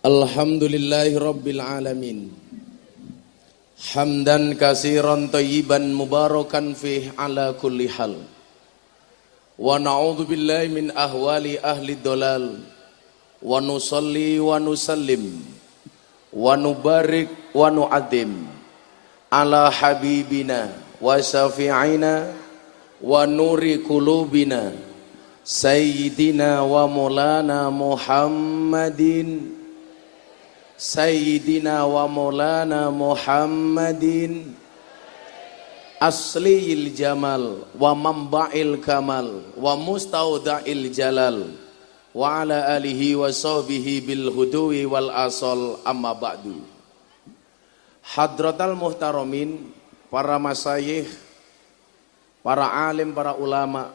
Alhamdulillahi Rabbil Alamin. Hamdan kasiran tayyiban mubarakan fih ala kulli hal. Wa na'udhu billahi min ahwali ahli dolal. Wa nusalli wa nusallim. Wa nubarik wa nu'adim. Ala habibina wa syafi'ina wa nuri kulubina. Sayyidina wa maulana Muhammadin. Sayyidina wa maulana Muhammadin asliyil jamal wa mamba'il kamal wa mustauda'il jalal wa ala alihi wa sahbihi bil hudui wal asal amma ba'du. Hadratal muhtaramin, para masyayikh, para alim, para ulama,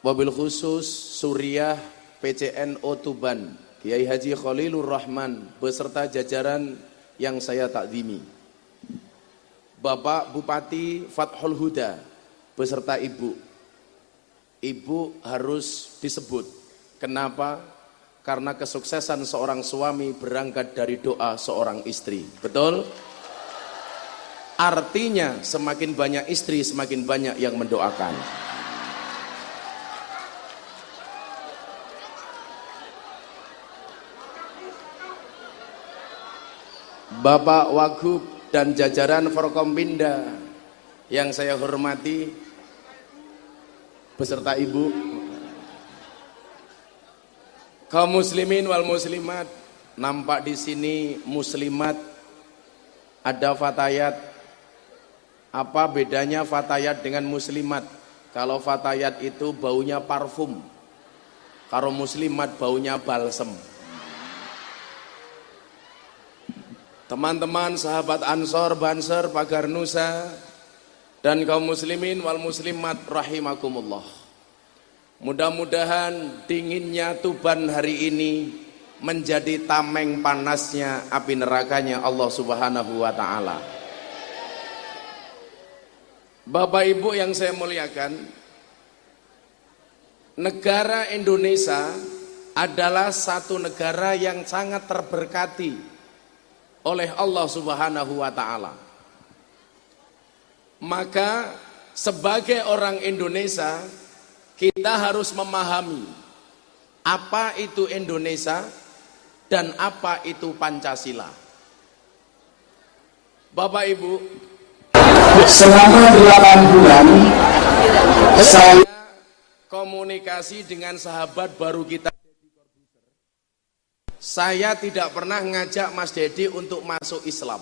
wabil khusus Suriah PCNO Tuban Kiai Haji Khalilur Rahman beserta jajaran yang saya takzimi, Bapak Bupati Fathul Huda beserta Ibu. Ibu harus disebut. Kenapa? Karena kesuksesan seorang suami berangkat dari doa seorang istri. Betul? Artinya semakin banyak istri, semakin banyak yang mendoakan. Bapak Wagub dan jajaran Forkompinda yang saya hormati beserta Ibu, kaum muslimin wal muslimat, nampak di sini muslimat, ada fatayat. Apa bedanya fatayat dengan muslimat? Kalau fatayat itu baunya parfum, kalau muslimat baunya balsem. Teman-teman, sahabat Ansor, Banser, Pagar Nusa, dan kaum muslimin wal muslimat rahimakumullah. Mudah-mudahan dinginnya Tuban hari ini menjadi tameng panasnya api nerakanya Allah Subhanahu wa Ta'ala. Bapak Ibu yang saya muliakan, negara Indonesia adalah satu negara yang sangat terberkati oleh Allah Subhanahu wa Ta'ala. Maka sebagai orang Indonesia, kita harus memahami apa itu Indonesia dan apa itu Pancasila. Bapak Ibu, selama 8 bulan saya komunikasi dengan sahabat baru kita. Saya tidak pernah ngajak Mas Dedi untuk masuk Islam.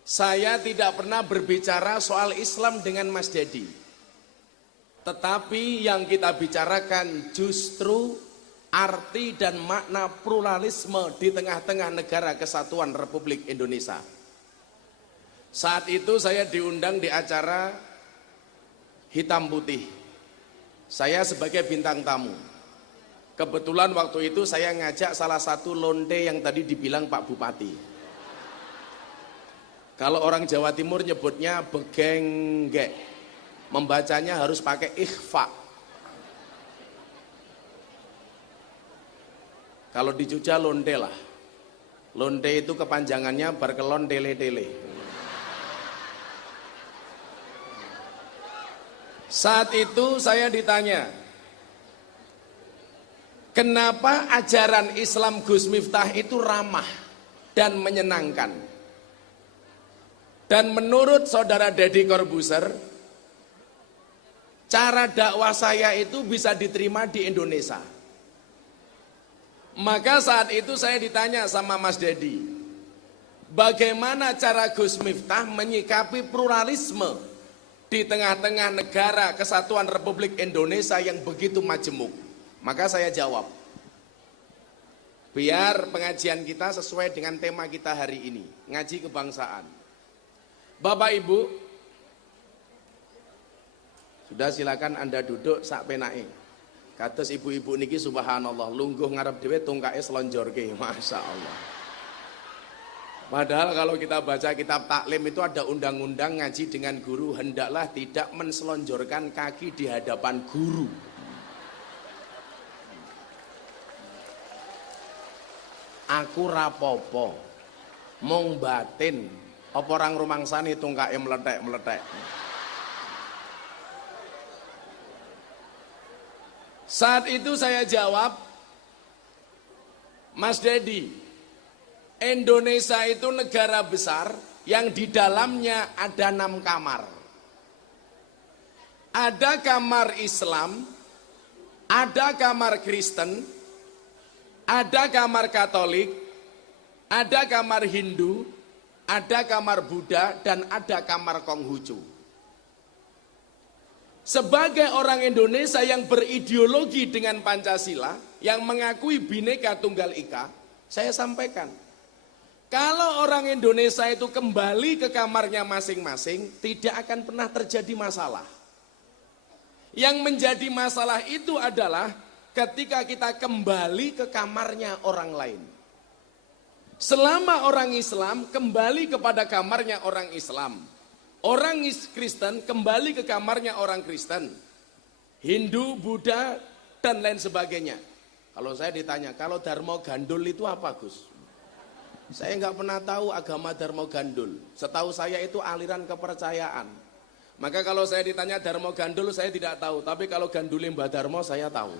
Saya tidak pernah berbicara soal Islam dengan Mas Dedi. Tetapi yang kita bicarakan justru arti dan makna pluralisme di tengah-tengah negara kesatuan Republik Indonesia. Saat itu saya diundang di acara Hitam Putih. Saya sebagai bintang tamu. Kebetulan waktu itu saya ngajak salah satu lonte yang tadi dibilang Pak Bupati. Kalau orang Jawa Timur nyebutnya begenggek, membacanya harus pakai ikhfa. Kalau di Jogja lonte lah. Lonte itu kepanjangannya berkelon tele-tele. Saat itu saya ditanya, kenapa ajaran Islam Gus Miftah itu ramah dan menyenangkan? Dan menurut saudara Deddy Corbuzier, cara dakwah saya itu bisa diterima di Indonesia. Maka saat itu saya ditanya sama Mas Deddy, bagaimana cara Gus Miftah menyikapi pluralisme di tengah-tengah negara kesatuan Republik Indonesia yang begitu majemuk? Maka saya jawab, biar pengajian kita sesuai dengan tema kita hari ini, ngaji kebangsaan. Bapak Ibu, sudah silakan Anda duduk sak penake. Kados ibu-ibu niki subhanallah, lungguh ngarep dhewe tungkae slonjorke, Masya Allah. Padahal kalau kita baca kitab taklim itu ada undang-undang ngaji dengan guru, hendaklah tidak menselonjorkan kaki di hadapan guru. Aku rapopo, mung batin. Apa orang rumangsani tungkae meletek-meletek. Saat itu saya jawab, Mas Dedi, Indonesia itu negara besar yang di dalamnya ada 6 kamar. Ada kamar Islam, ada kamar Kristen, ada kamar Katolik, ada kamar Hindu, ada kamar Buddha, dan ada kamar Konghucu. Sebagai orang Indonesia yang berideologi dengan Pancasila, yang mengakui Bhinneka Tunggal Ika, saya sampaikan, kalau orang Indonesia itu kembali ke kamarnya masing-masing, tidak akan pernah terjadi masalah. Yang menjadi masalah itu adalah ketika kita kembali ke kamarnya orang lain. Selama orang Islam kembali kepada kamarnya orang Islam, orang Kristen kembali ke kamarnya orang Kristen, Hindu, Buddha, dan lain sebagainya. Kalau saya ditanya, kalau Dharma Gandul itu apa, Gus? Saya nggak pernah tahu agama Dharma Gandul. Setahu saya itu aliran kepercayaan. Maka kalau saya ditanya Dharma Gandul, saya tidak tahu. Tapi kalau Ganduli Mbah Dharma, saya tahu.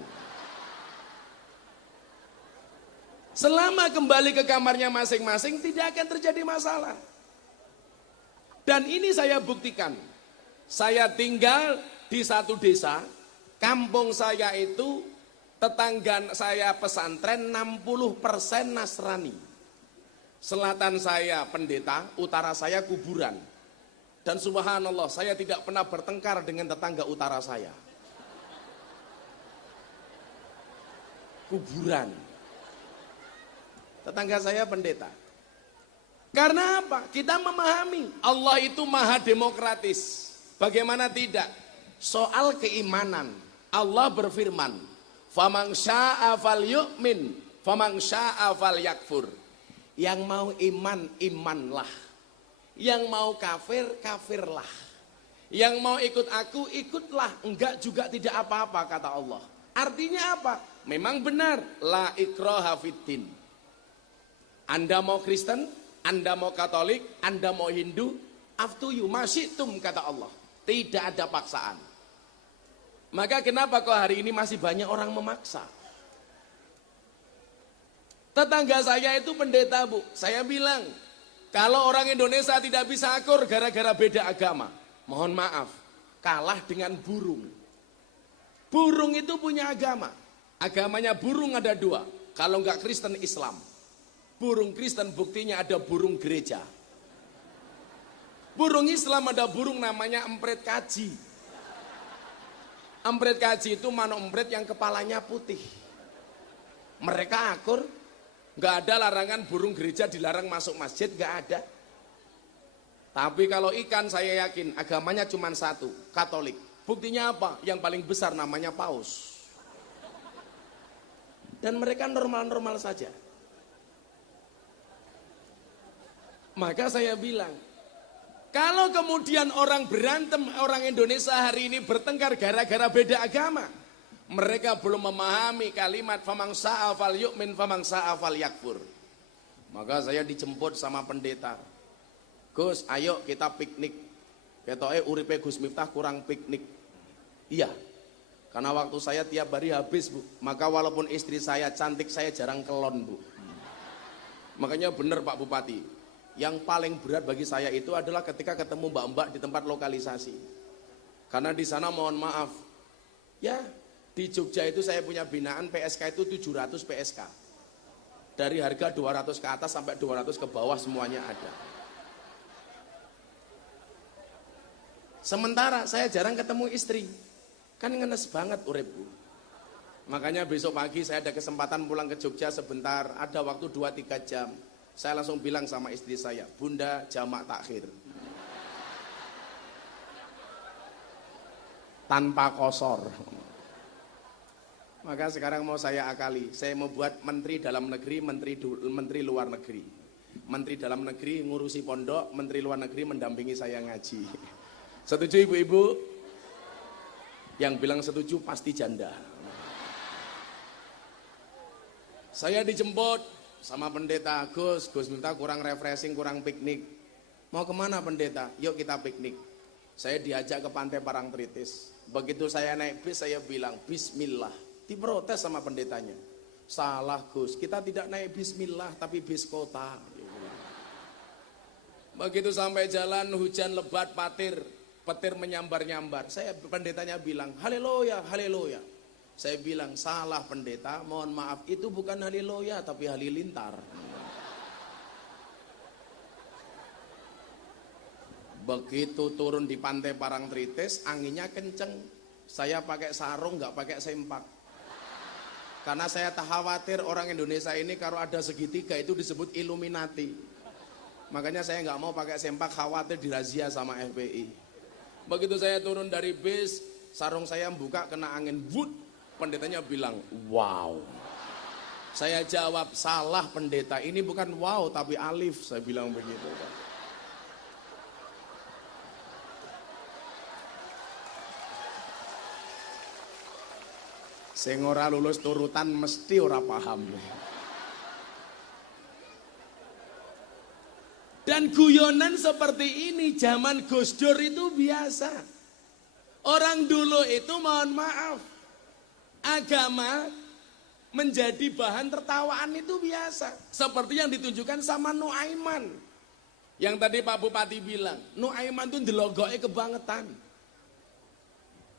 Selama kembali ke kamarnya masing-masing, tidak akan terjadi masalah. Dan ini saya buktikan. Saya tinggal di satu desa, kampung saya itu, tetangga saya pesantren 60% Nasrani. Selatan saya pendeta, utara saya kuburan. Dan subhanallah, saya tidak pernah bertengkar dengan tetangga utara saya. Kuburan. Tetangga saya pendeta. Karena apa? Kita memahami Allah itu maha demokratis. Bagaimana tidak? Soal keimanan, Allah berfirman, "Faman syaa'a falyu'min, faman syaa'a falyakfur." Yang mau iman, imanlah. Yang mau kafir, kafirlah. Yang mau ikut aku, ikutlah. Enggak juga tidak apa-apa, kata Allah. Artinya apa? Memang benar, la ikraha fiddin. Anda mau Kristen, Anda mau Katolik, Anda mau Hindu, up to you, masyitum, kata Allah. Tidak ada paksaan. Maka kenapa kok hari ini masih banyak orang memaksa? Tetangga saya itu pendeta, Bu. Saya bilang, kalau orang Indonesia tidak bisa akur gara-gara beda agama, mohon maaf, kalah dengan burung. Burung itu punya agama. Agamanya burung ada 2. Kalau enggak Kristen, Islam. Burung Kristen buktinya ada burung gereja. Burung Islam ada burung namanya empret kaji. Empret kaji itu manuk empret yang kepalanya putih. Mereka akur, nggak ada larangan burung gereja dilarang masuk masjid, nggak ada. Tapi kalau ikan saya yakin agamanya cuma 1, Katolik. Buktinya apa? Yang paling besar namanya Paus. Dan mereka normal-normal saja. Maka saya bilang, kalau kemudian orang berantem, orang Indonesia hari ini bertengkar gara-gara beda agama, mereka belum memahami kalimat faman syaa'a falyu'min faman syaa'a falyakfur. Maka saya dijemput sama pendeta. Gus, ayo kita piknik. Ketoke uripe Gus Miftah kurang piknik. Iya. Karena waktu saya tiap hari habis, Bu. Maka walaupun istri saya cantik, saya jarang kelon, Bu. Makanya benar Pak Bupati. Yang paling berat bagi saya itu adalah ketika ketemu mbak-mbak di tempat lokalisasi. Karena di sana mohon maaf, ya di Jogja itu saya punya binaan PSK itu 700 PSK. Dari harga 200 ke atas sampai 200 ke bawah semuanya ada. Sementara saya jarang ketemu istri. Kan ngenes banget uripku. Makanya besok pagi saya ada kesempatan pulang ke Jogja sebentar, ada waktu 2-3 jam. Saya langsung bilang sama istri saya, Bunda jamak takhir. Tanpa kosor. Maka sekarang mau saya akali, saya mau buat menteri dalam negeri, menteri luar negeri. Menteri dalam negeri ngurusi pondok, menteri luar negeri mendampingi saya ngaji. Setuju ibu-ibu? Yang bilang setuju pasti janda. Saya dijemput sama pendeta, Gus Miftah kurang refreshing, kurang piknik. Mau kemana pendeta? Yuk kita piknik. Saya diajak ke Pantai Parangtritis. Begitu saya naik bis, saya bilang bismillah. Diprotes sama pendetanya. Salah Gus, kita tidak naik bismillah tapi bis kota. Begitu sampai jalan hujan lebat, petir menyambar-nyambar. Saya pendetanya bilang haleluya, haleluya. Saya bilang salah pendeta, mohon maaf itu bukan haleluya tapi halilintar. Begitu turun di Pantai Parangtritis, anginnya kenceng. Saya pakai sarung, nggak pakai sempak. Karena saya tak khawatir orang Indonesia ini kalau ada segitiga itu disebut Illuminati. Makanya saya nggak mau pakai sempak, khawatir dirazia sama FPI. Begitu saya turun dari bis, sarung saya buka kena angin, wut. Pendetanya bilang, wow. Saya jawab, salah pendeta, ini bukan wow tapi alif. Saya bilang begitu. Sing ora lulus turutan mesti ora paham. Dan guyonan seperti ini zaman Gus Dur itu biasa. Orang dulu itu mohon maaf, agama menjadi bahan tertawaan itu biasa. Seperti yang ditunjukkan sama Nuaiman. Yang tadi Pak Bupati bilang, Nuaiman itu ndelogoknya kebangetan.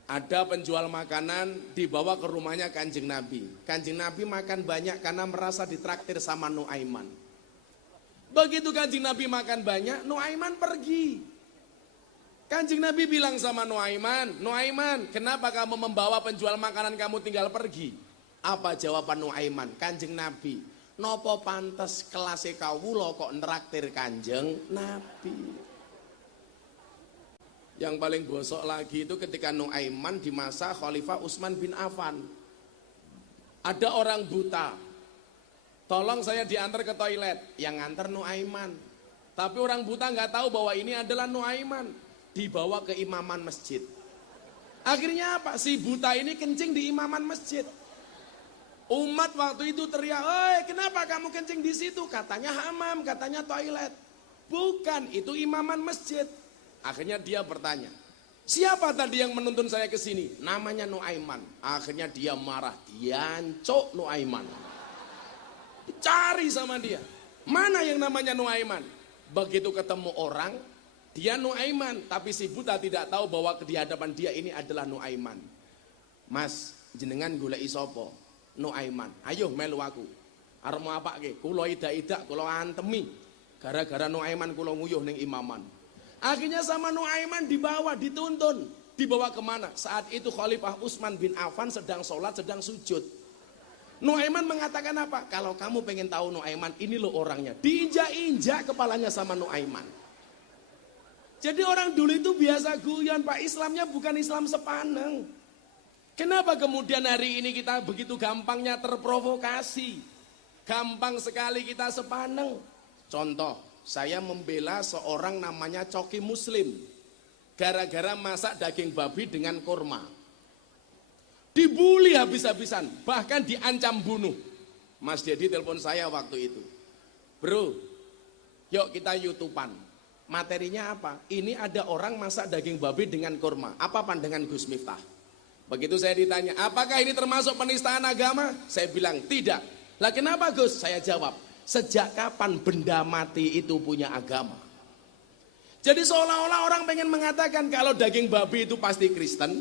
Ada penjual makanan dibawa ke rumahnya Kanjeng Nabi. Kanjeng Nabi makan banyak karena merasa ditraktir sama Nuaiman. Begitu Kanjeng Nabi makan banyak, Nuaiman pergi. Kanjeng Nabi bilang sama Nuaiman, Nuaiman, kenapa kamu membawa penjual makanan kamu tinggal pergi? Apa jawaban Nuaiman? Kanjeng Nabi, nopo pantes kelasé kawula kok nraktir Kanjeng Nabi. Yang paling bosok lagi itu ketika Nuaiman di masa Khalifah Utsman bin Affan. Ada orang buta, tolong saya diantar ke toilet. Yang nganter Nuaiman. Tapi orang buta nggak tahu bahwa ini adalah Nuaiman. Dibawa ke imaman masjid. Akhirnya apa? Si buta ini kencing di imaman masjid. Umat waktu itu teriak, "Oi, kenapa kamu kencing di situ?" Katanya hamam, katanya toilet. Bukan, itu imaman masjid. Akhirnya dia bertanya, siapa tadi yang menuntun saya ke sini? Namanya Nuaiman. Akhirnya dia marah, diancok Nuaiman. Dicari sama dia. Mana yang namanya Nuaiman? Begitu ketemu orang, dia Nuaiman, tapi si buta tidak tahu bahwa di hadapan dia ini adalah Nuaiman. Mas, jenengan goleki sapa? Nuaiman. Ayo melu aku. Arep mau apake? Kula idak-idak, kula antemi. Gara-gara Nuaiman kula nguyuh ning imaman. Akhirnya sama Nuaiman dibawa, dituntun. Dibawa kemana? Saat itu Khalifah Utsman bin Affan sedang sholat, sedang sujud. Nuaiman mengatakan apa? Kalau kamu pengen tahu Nuaiman, ini loh orangnya. Diinjak-injak kepalanya sama Nuaiman. Jadi orang dulu itu biasa guyon, Pak. Islamnya bukan Islam sepaneng. Kenapa kemudian hari ini kita begitu gampangnya terprovokasi? Gampang sekali kita sepaneng. Contoh. Saya membela seorang namanya Coki Muslim. Gara-gara masak daging babi dengan kurma. Dibully habis-habisan. Bahkan diancam bunuh. Mas Dedi telepon saya waktu itu. Bro, yuk kita YouTubean. Materinya apa? Ini ada orang masak daging babi dengan kurma. Apa pandangan Gus Miftah? Begitu saya ditanya, apakah ini termasuk penistaan agama? Saya bilang tidak. Lah kenapa Gus? Saya jawab, sejak kapan benda mati itu punya agama? Jadi seolah-olah orang pengen mengatakan kalau daging babi itu pasti Kristen,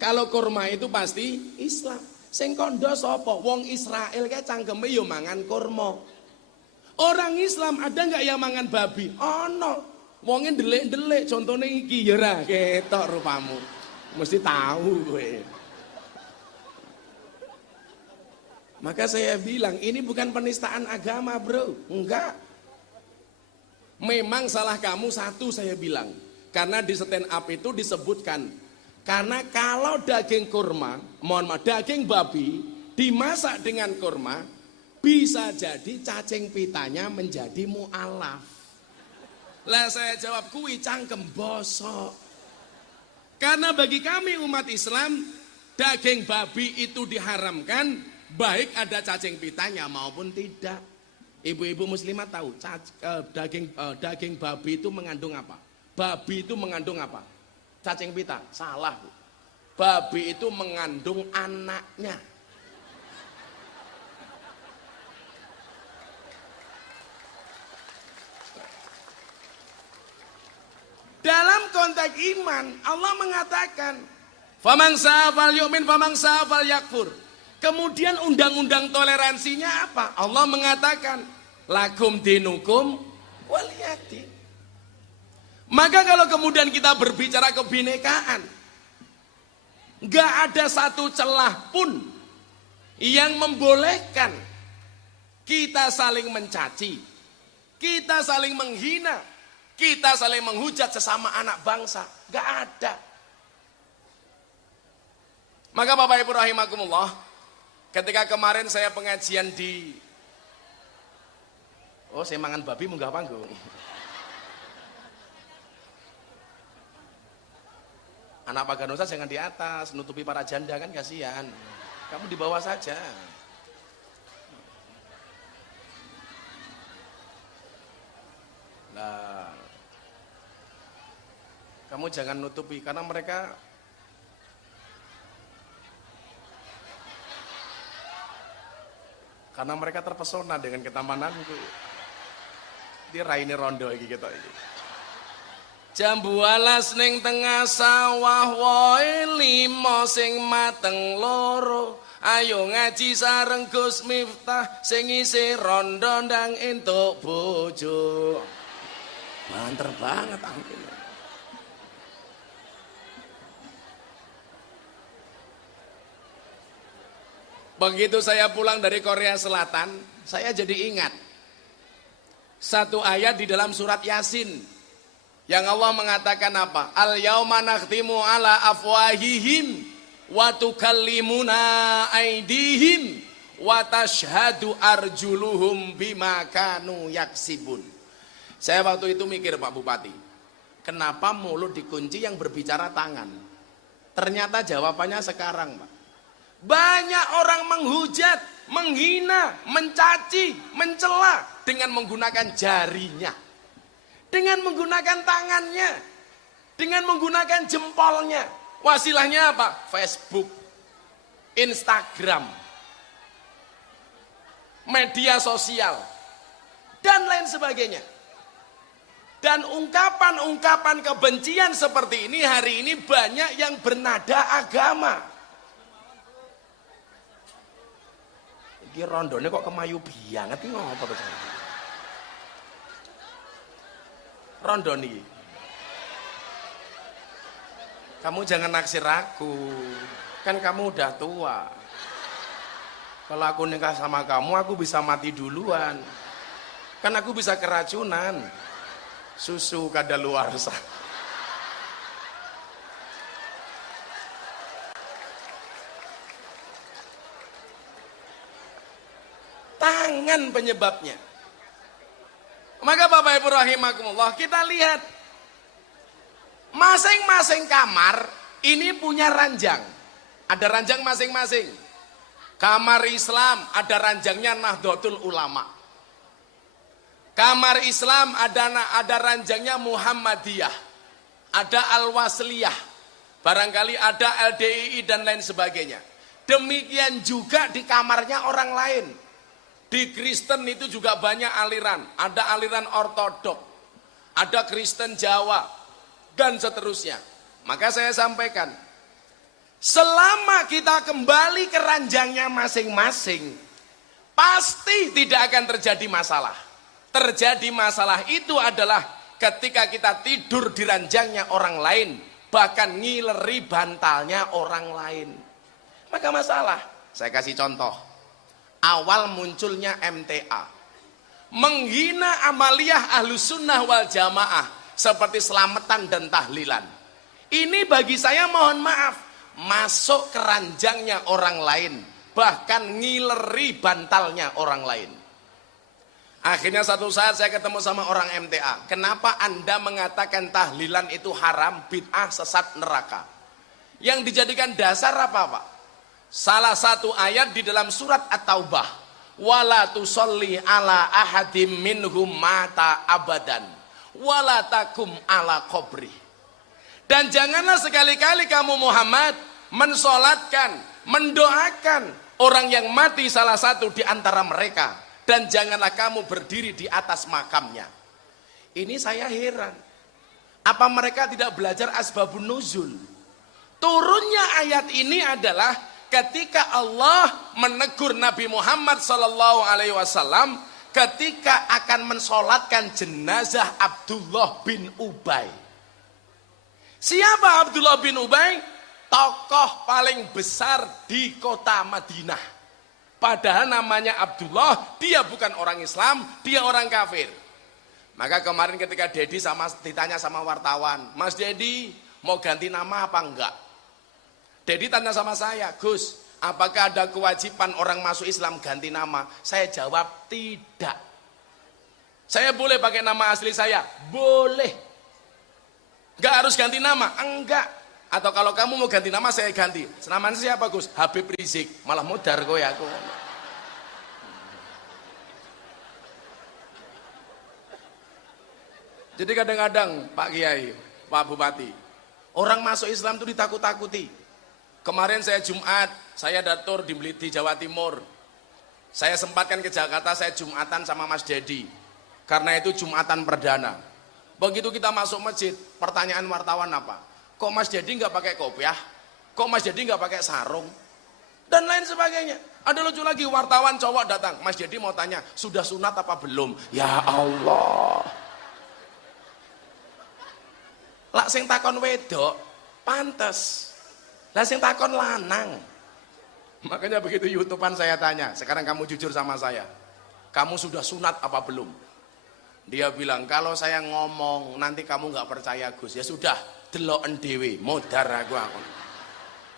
kalau kurma itu pasti Islam. Sing kondo sapa? Wong Israel kayak cangkeme yo mangan kurma. Orang Islam ada nggak yang mangan babi? Ono. Wonge ndelik-ndelik, contone iki ya ra ketok rupamu. Mesti tahu gue. Maka saya bilang ini bukan penistaan agama bro, enggak. Memang salah kamu satu saya bilang. Karena di stand up itu disebutkan. Karena kalau daging kurma, mohon maaf daging babi dimasak dengan kurma, bisa jadi cacing pitanya menjadi mu'alaf. Lah saya jawab kuwi cangkem bosok. Karena bagi kami umat Islam, daging babi itu diharamkan, baik ada cacing pitanya maupun tidak. Ibu-ibu muslimat tahu daging babi itu mengandung apa? Babi itu mengandung apa? Cacing pita. Salah, Bu. Babi itu mengandung anaknya. Dalam konteks iman, Allah mengatakan, "Faman syaa falyu'min, faman syaa falyakfur." Kemudian undang-undang toleransinya apa? Allah mengatakan, "Lakum dinukum waliyadin." Maka kalau kemudian kita berbicara kebinekaan, nggak ada satu celah pun yang membolehkan kita saling mencaci, kita saling menghina, kita saling menghujat sesama anak bangsa. Nggak ada. Maka Bapak Ibu rahimakumullah, ketika kemarin saya pengajian di saya mangan babi munggah panggung. Anak Paganusa jangan di atas, nutupi para janda kan kasihan. Kamu di bawah saja. Nah, kamu jangan nutupi karena mereka terpesona dengan ketampananku. Dia raine rondo iki kita iki. Jambu alas ning tengah sawah wae limo sing mateng loro. Ayo ngaji sareng Gus Miftah sing isih rondo ndang entuk bojo. Banter banget ampun. Begitu saya pulang dari Korea Selatan, saya jadi ingat satu ayat di dalam surat Yasin yang Allah mengatakan apa? Al yauma nakhtimu ala afwahihim wa tukallimuna aydihim wa tashhadu arjuluhum bima kanu yaksibun. Saya waktu itu mikir Pak Bupati, kenapa mulut dikunci yang berbicara tangan? Ternyata jawabannya sekarang, Pak. Banyak orang menghujat, menghina, mencaci, mencela dengan menggunakan jarinya, dengan menggunakan tangannya, dengan menggunakan jempolnya. Wasilahnya apa? Facebook, Instagram, media sosial, dan lain sebagainya. Dan ungkapan-ungkapan kebencian seperti ini hari ini banyak yang bernada agama. Iki rondone kok kemayu banget iki ngopo to? Rondo nih. Kamu jangan naksir aku. Kan kamu udah tua. Kalau aku nikah sama kamu, aku bisa mati duluan. Kan aku bisa keracunan. Susu kadaluarsa. Tangan penyebabnya. Maka Bapak Ibu rahimakumullah, kita lihat masing-masing kamar ini punya ranjang. Ada ranjang masing-masing. Kamar Islam ada ranjangnya Nahdlatul Ulama. Kamar Islam ada ranjangnya Muhammadiyah. Ada Al-Wasliyah. Barangkali ada LDII dan lain sebagainya. Demikian juga di kamarnya orang lain. Di Kristen itu juga banyak aliran. Ada aliran ortodok, ada Kristen Jawa, dan seterusnya. Maka saya sampaikan, selama kita kembali ke ranjangnya masing-masing, pasti tidak akan terjadi masalah. Terjadi masalah itu adalah ketika kita tidur di ranjangnya orang lain, bahkan ngileri bantalnya orang lain. Maka masalah. Saya kasih contoh. Awal munculnya MTA, menghina amaliyah Ahlus Sunnah wal Jamaah seperti selamatan dan tahlilan. Ini bagi saya mohon maaf, masuk ke ranjangnya orang lain, bahkan ngileri bantalnya orang lain. Akhirnya satu saat saya ketemu sama orang MTA. Kenapa Anda mengatakan tahlilan itu haram, bid'ah, sesat, neraka? Yang dijadikan dasar apa Pak? Salah satu ayat di dalam surat At-Taubah. wala tusolli ala ahadim minhum mata abadan wala takum ala qabri. Dan janganlah sekali-kali kamu Muhammad mensolatkan, mendoakan orang yang mati salah satu di antara mereka, dan janganlah kamu berdiri di atas makamnya. Ini saya heran, apa mereka tidak belajar asbabun nuzul? Turunnya ayat ini adalah ketika Allah menegur Nabi Muhammad SAW ketika akan mensolatkan jenazah Abdullah bin Ubay. Siapa Abdullah bin Ubay? Tokoh paling besar di kota Madinah. Padahal namanya Abdullah, dia bukan orang Islam, dia orang kafir. Maka kemarin ketika Dedi ditanya sama wartawan, Mas Dedi mau ganti nama apa enggak? Dedi tanya sama saya, Gus, apakah ada kewajiban orang masuk Islam ganti nama? Saya jawab tidak. Saya boleh pakai nama asli saya? Boleh. Enggak harus ganti nama? Enggak. Atau kalau kamu mau ganti nama, saya ganti. Namanya siapa, Gus? Habib Rizik. Malah modar kok ya aku. Jadi kadang-kadang Pak Kiai, Pak Bupati, orang masuk Islam itu ditakut-takuti. Kemarin saya Jumat, saya datur di Jawa Timur. Saya sempatkan ke Jakarta, saya Jumatan sama Mas Dedi. Karena itu Jumatan perdana. Begitu kita masuk masjid, pertanyaan wartawan apa? Kok Mas Dedi nggak pakai kopiah? Kok Mas Dedi nggak pakai sarung? Dan lain sebagainya. Ada lucu lagi, wartawan cowok datang. Mas Dedi mau tanya, sudah sunat apa belum? Ya Allah. Lah sing takon wedok, pantes. Lah sing takon lanang. Makanya begitu YouTubean saya tanya, sekarang kamu jujur sama saya. Kamu sudah sunat apa belum? Dia bilang, kalau saya ngomong nanti kamu nggak percaya Gus. Ya sudah, deloken dhewe, modar aku.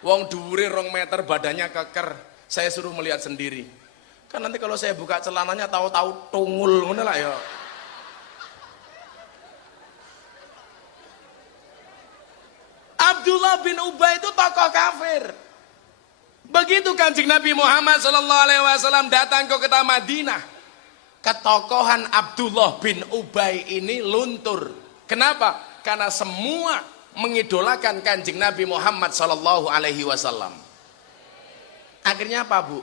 Wong dhuwure 2 meter, badannya keker, saya suruh melihat sendiri. Kan nanti kalau saya buka celananya tahu-tahu tungul ngono lah ya. Abdullah bin Ubay itu tokoh kafir. Begitu Kanjeng Nabi Muhammad SAW datang ke kota Madinah, ketokohan Abdullah bin Ubay ini luntur. Kenapa? Karena semua mengidolakan Kanjeng Nabi Muhammad SAW. Akhirnya apa, Bu?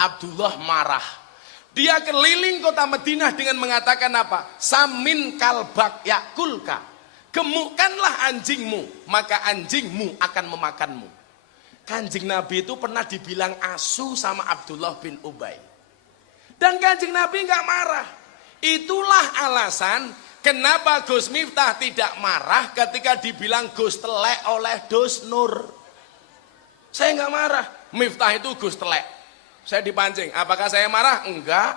Abdullah marah. Dia keliling kota Madinah dengan mengatakan apa? Samin kalbak yakulka. Gemukkanlah anjingmu, maka anjingmu akan memakanmu. Kanjeng Nabi itu pernah dibilang asu sama Abdullah bin Ubay. Dan Kanjeng Nabi nggak marah. Itulah alasan kenapa Gus Miftah tidak marah ketika dibilang Gus telek oleh Dus Nur. Saya nggak marah. Miftah itu Gus telek. Saya dipancing. Apakah saya marah? Enggak.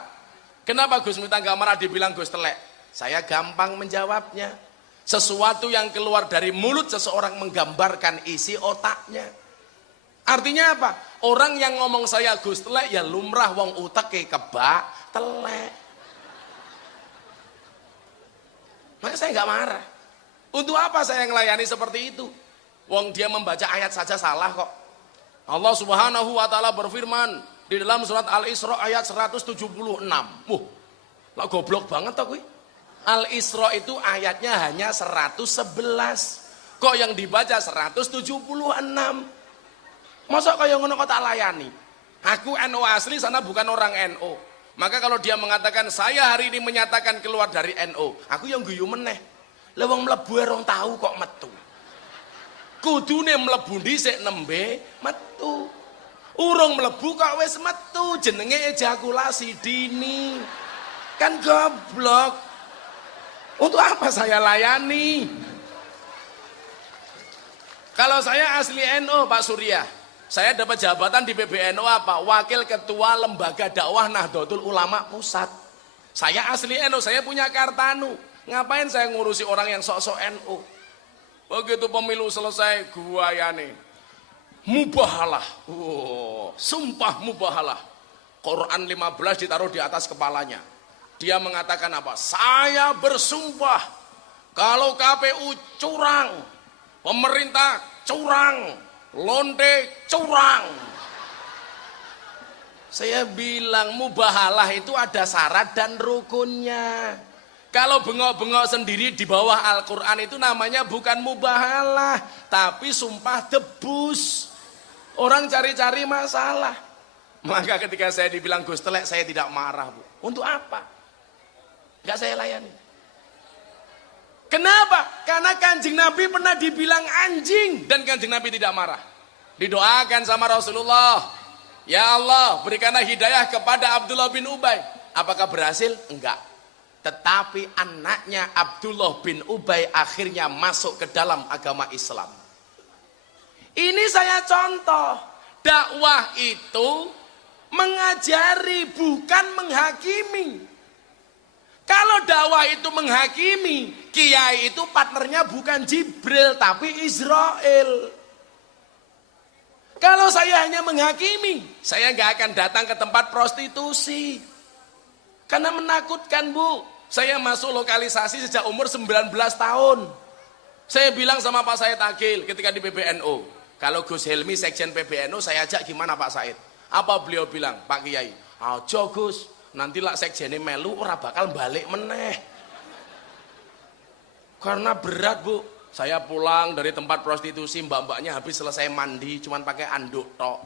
Kenapa Gus Miftah nggak marah dibilang Gus telek? Saya gampang menjawabnya. Sesuatu yang keluar dari mulut seseorang menggambarkan isi otaknya. Artinya apa? Orang yang ngomong saya Gus telek ya lumrah wong uteke kebak telek. Maka saya nggak marah. Untuk apa saya ngelayani seperti itu? Wong dia membaca ayat saja salah kok. Allah Subhanahu wa taala berfirman di dalam surat Al-Isra ayat 176. Lah goblok banget toh kuwi. Al-Isra itu ayatnya hanya 111. Kok yang dibaca 176? Masa kaya ngono kok tak layani? Aku NU asli, sana bukan orang NU. Maka kalau dia mengatakan saya hari ini menyatakan keluar dari NU, aku yang guyu meneh. Lah wong mlebu rong tahu kok metu. Kudune mlebu dhisik nembe metu. Urung mlebu kok wis metu, jenenge ejakulasi dini. Kan goblok. Untuk apa saya layani? Kalau saya asli NU Pak Surya, saya dapat jabatan di PBNU apa? Wakil Ketua Lembaga Dakwah Nahdlatul Ulama Pusat. Saya asli NU, saya punya kartanu. Ngapain saya ngurusi orang yang sok-sok NU? Begitu pemilu selesai, guayane. Mubahalah. Sumpah mubahalah. Quran 15 ditaruh di atas kepalanya. Dia mengatakan apa? Saya bersumpah kalau KPU curang, pemerintah curang, londe curang. Saya bilang mubahalah itu ada syarat dan rukunnya. Kalau bengok-bengok sendiri di bawah Al-Quran itu namanya bukan mubahalah, tapi sumpah debus. Orang cari-cari masalah. Maka ketika saya dibilang Gus Telek, saya tidak marah, Bu. Untuk apa? Enggak saya layani. Kenapa? Karena Kanjeng Nabi pernah dibilang anjing dan Kanjeng Nabi tidak marah. Didoakan sama Rasulullah, ya Allah berikanlah hidayah kepada Abdullah bin Ubay. Apakah berhasil? Enggak. Tetapi anaknya Abdullah bin Ubay akhirnya masuk ke dalam agama Islam. Ini saya contoh. Dakwah itu mengajari, bukan menghakimi. Kalau dakwah itu menghakimi, kiai itu partnernya bukan Jibril tapi Israel. Kalau saya hanya menghakimi, saya nggak akan datang ke tempat prostitusi. Karena menakutkan, Bu. Saya masuk lokalisasi sejak umur 19 tahun. Saya bilang sama Pak Said Agil ketika di PBNU, kalau Gus Helmi sekjen PBNU saya ajak gimana Pak Said? Apa beliau bilang? Pak Kiai, aja Gus, nanti lah sekjennya melu ora bakal balik meneh. Karena berat, Bu. Saya pulang dari tempat prostitusi, mbak-mbaknya habis selesai mandi cuman pakai anduk tok.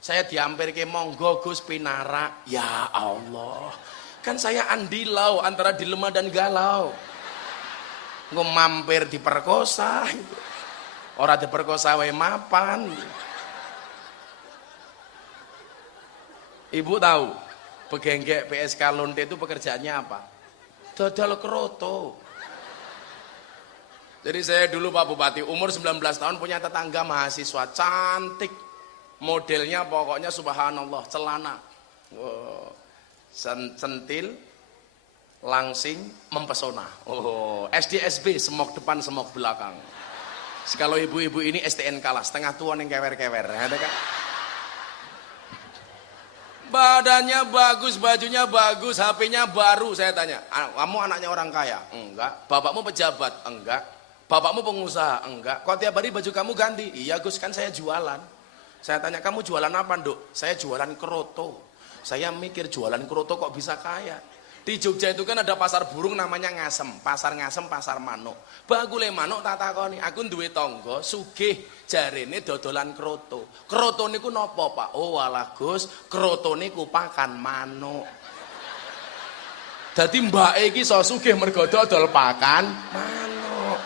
Saya diampir ke monggo Gus pinara. Ya Allah, kan saya andilau antara dilema dan galau. Gue mampir diperkosa, orang diperkosa wae mapan. Ibu tahu pegenggek PSK Lonte itu pekerjaannya apa? Dodol kroto. Jadi saya dulu Pak Bupati umur 19 tahun punya tetangga mahasiswa cantik, modelnya pokoknya subhanallah, celana sentil, langsing, mempesona. Oh, SD SB, semok depan semok belakang. Kalau ibu-ibu ini STN kalah, setengah tua yang kewer-kewer, ada kan? Badannya bagus, bajunya bagus, HP-nya baru. Saya tanya, kamu anaknya orang kaya? Enggak. Bapakmu pejabat? Enggak. Bapakmu pengusaha? Enggak. Kok tiap hari baju kamu ganti? Iya Gus, kan saya jualan. Saya tanya, kamu jualan apa Nduk? Saya jualan kroto. Saya mikir jualan kroto kok bisa kaya. Di Jogja itu kan ada pasar burung namanya Ngasem. Pasar Ngasem, pasar manuk. Bagule manuk tak takoni, aku duwe tangga sugih jarene dodolan kroto. Kroto niku napa, Pak? Oh walah Gus, kroto niku pakan manuk. Dadi mbake iki iso sugih mergo dodol pakan manuk.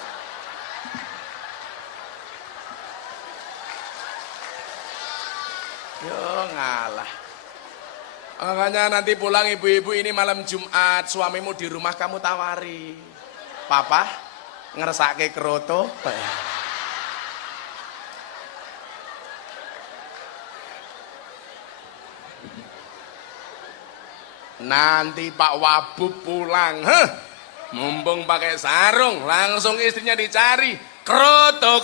Yo ngalah. Makanya nanti pulang ibu-ibu ini malam Jumat, suamimu di rumah kamu tawari, Papa ngersake kroto. Nanti Pak Wabub pulang, mumpung pakai sarung, langsung istrinya dicari, kroto,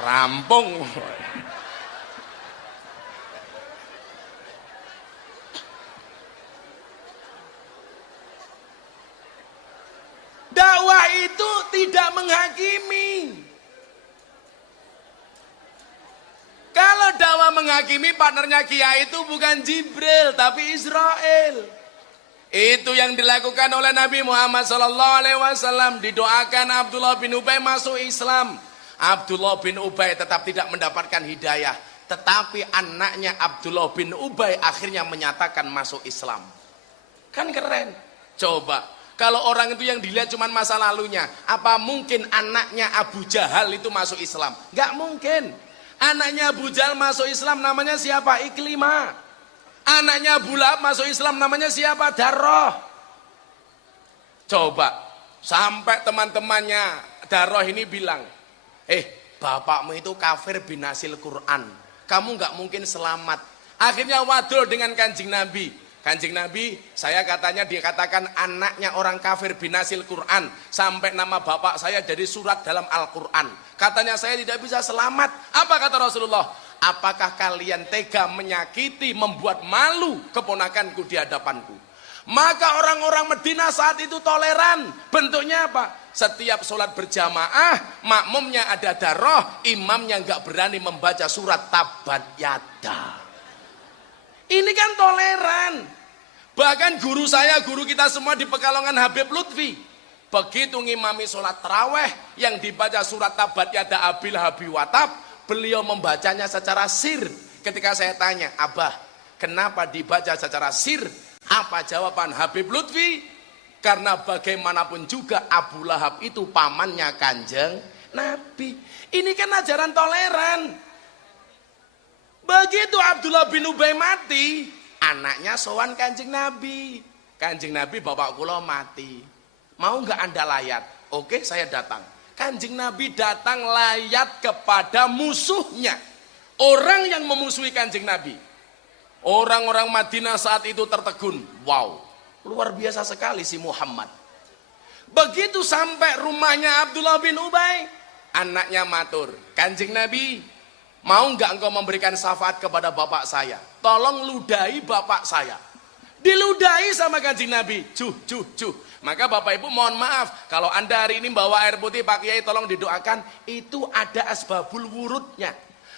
rampung. Dakwah itu tidak menghakimi. Kalau dakwah menghakimi, partnernya kiai itu bukan Jibril tapi Israel. Itu yang dilakukan oleh Nabi Muhammad SAW. Didoakan Abdullah bin Ubay masuk Islam. Abdullah bin Ubay tetap tidak mendapatkan hidayah, tetapi anaknya Abdullah bin Ubay akhirnya menyatakan masuk Islam. Kan keren. Coba kalau orang itu yang dilihat cuma masa lalunya, apa mungkin anaknya Abu Jahal itu masuk Islam? Gak mungkin. Anaknya Abu Jahal masuk Islam namanya siapa? Iklimah. Anaknya Abu Lahab masuk Islam namanya siapa? Darroh. Coba sampai teman-temannya Darroh ini bilang, bapakmu itu kafir binasil Quran, kamu gak mungkin selamat. Akhirnya wadul dengan Kanjeng Nabi. Kanjeng Nabi, saya katanya dikatakan anaknya orang kafir binasil Quran, sampai nama bapak saya dari surat dalam Al-Quran. Katanya saya tidak bisa selamat. Apa kata Rasulullah? Apakah kalian tega menyakiti, membuat malu keponakanku di hadapanku? Maka orang-orang Madinah saat itu toleran. Bentuknya apa? Setiap sholat berjamaah, makmumnya ada Darroh, imamnya nggak berani membaca surat Tabat Yada. Ini kan toleran. Bahkan guru saya, guru kita semua di Pekalongan, Habib Lutfi, begitu ngimami sholat taraweh yang dibaca surat Tabat Yada Abil Habi Watab, beliau membacanya secara sir. Ketika saya tanya, Abah, kenapa dibaca secara sir? Apa jawaban Habib Lutfi? Karena bagaimanapun juga Abu Lahab itu pamannya Kanjeng Nabi. Ini kan ajaran toleran. Begitu Abdullah bin Ubay mati, anaknya sowan Kanjeng Nabi. Kanjeng Nabi, bapak kula mati. Mau nggak Anda layat? Oke, saya datang. Kanjeng Nabi datang layat kepada musuhnya. Orang yang memusuhi Kanjeng Nabi. Orang-orang Madinah saat itu tertegun. Wow, luar biasa sekali si Muhammad. Begitu sampai rumahnya Abdullah bin Ubay, anaknya matur, Kanjeng Nabi, mau nggak engkau memberikan syafaat kepada bapak saya? Tolong ludahi bapak saya. Diludahi sama Kanjeng Nabi. Cuh. Maka bapak ibu mohon maaf, kalau Anda hari ini bawa air putih Pak Kiai tolong didoakan, itu ada asbabul wurudnya.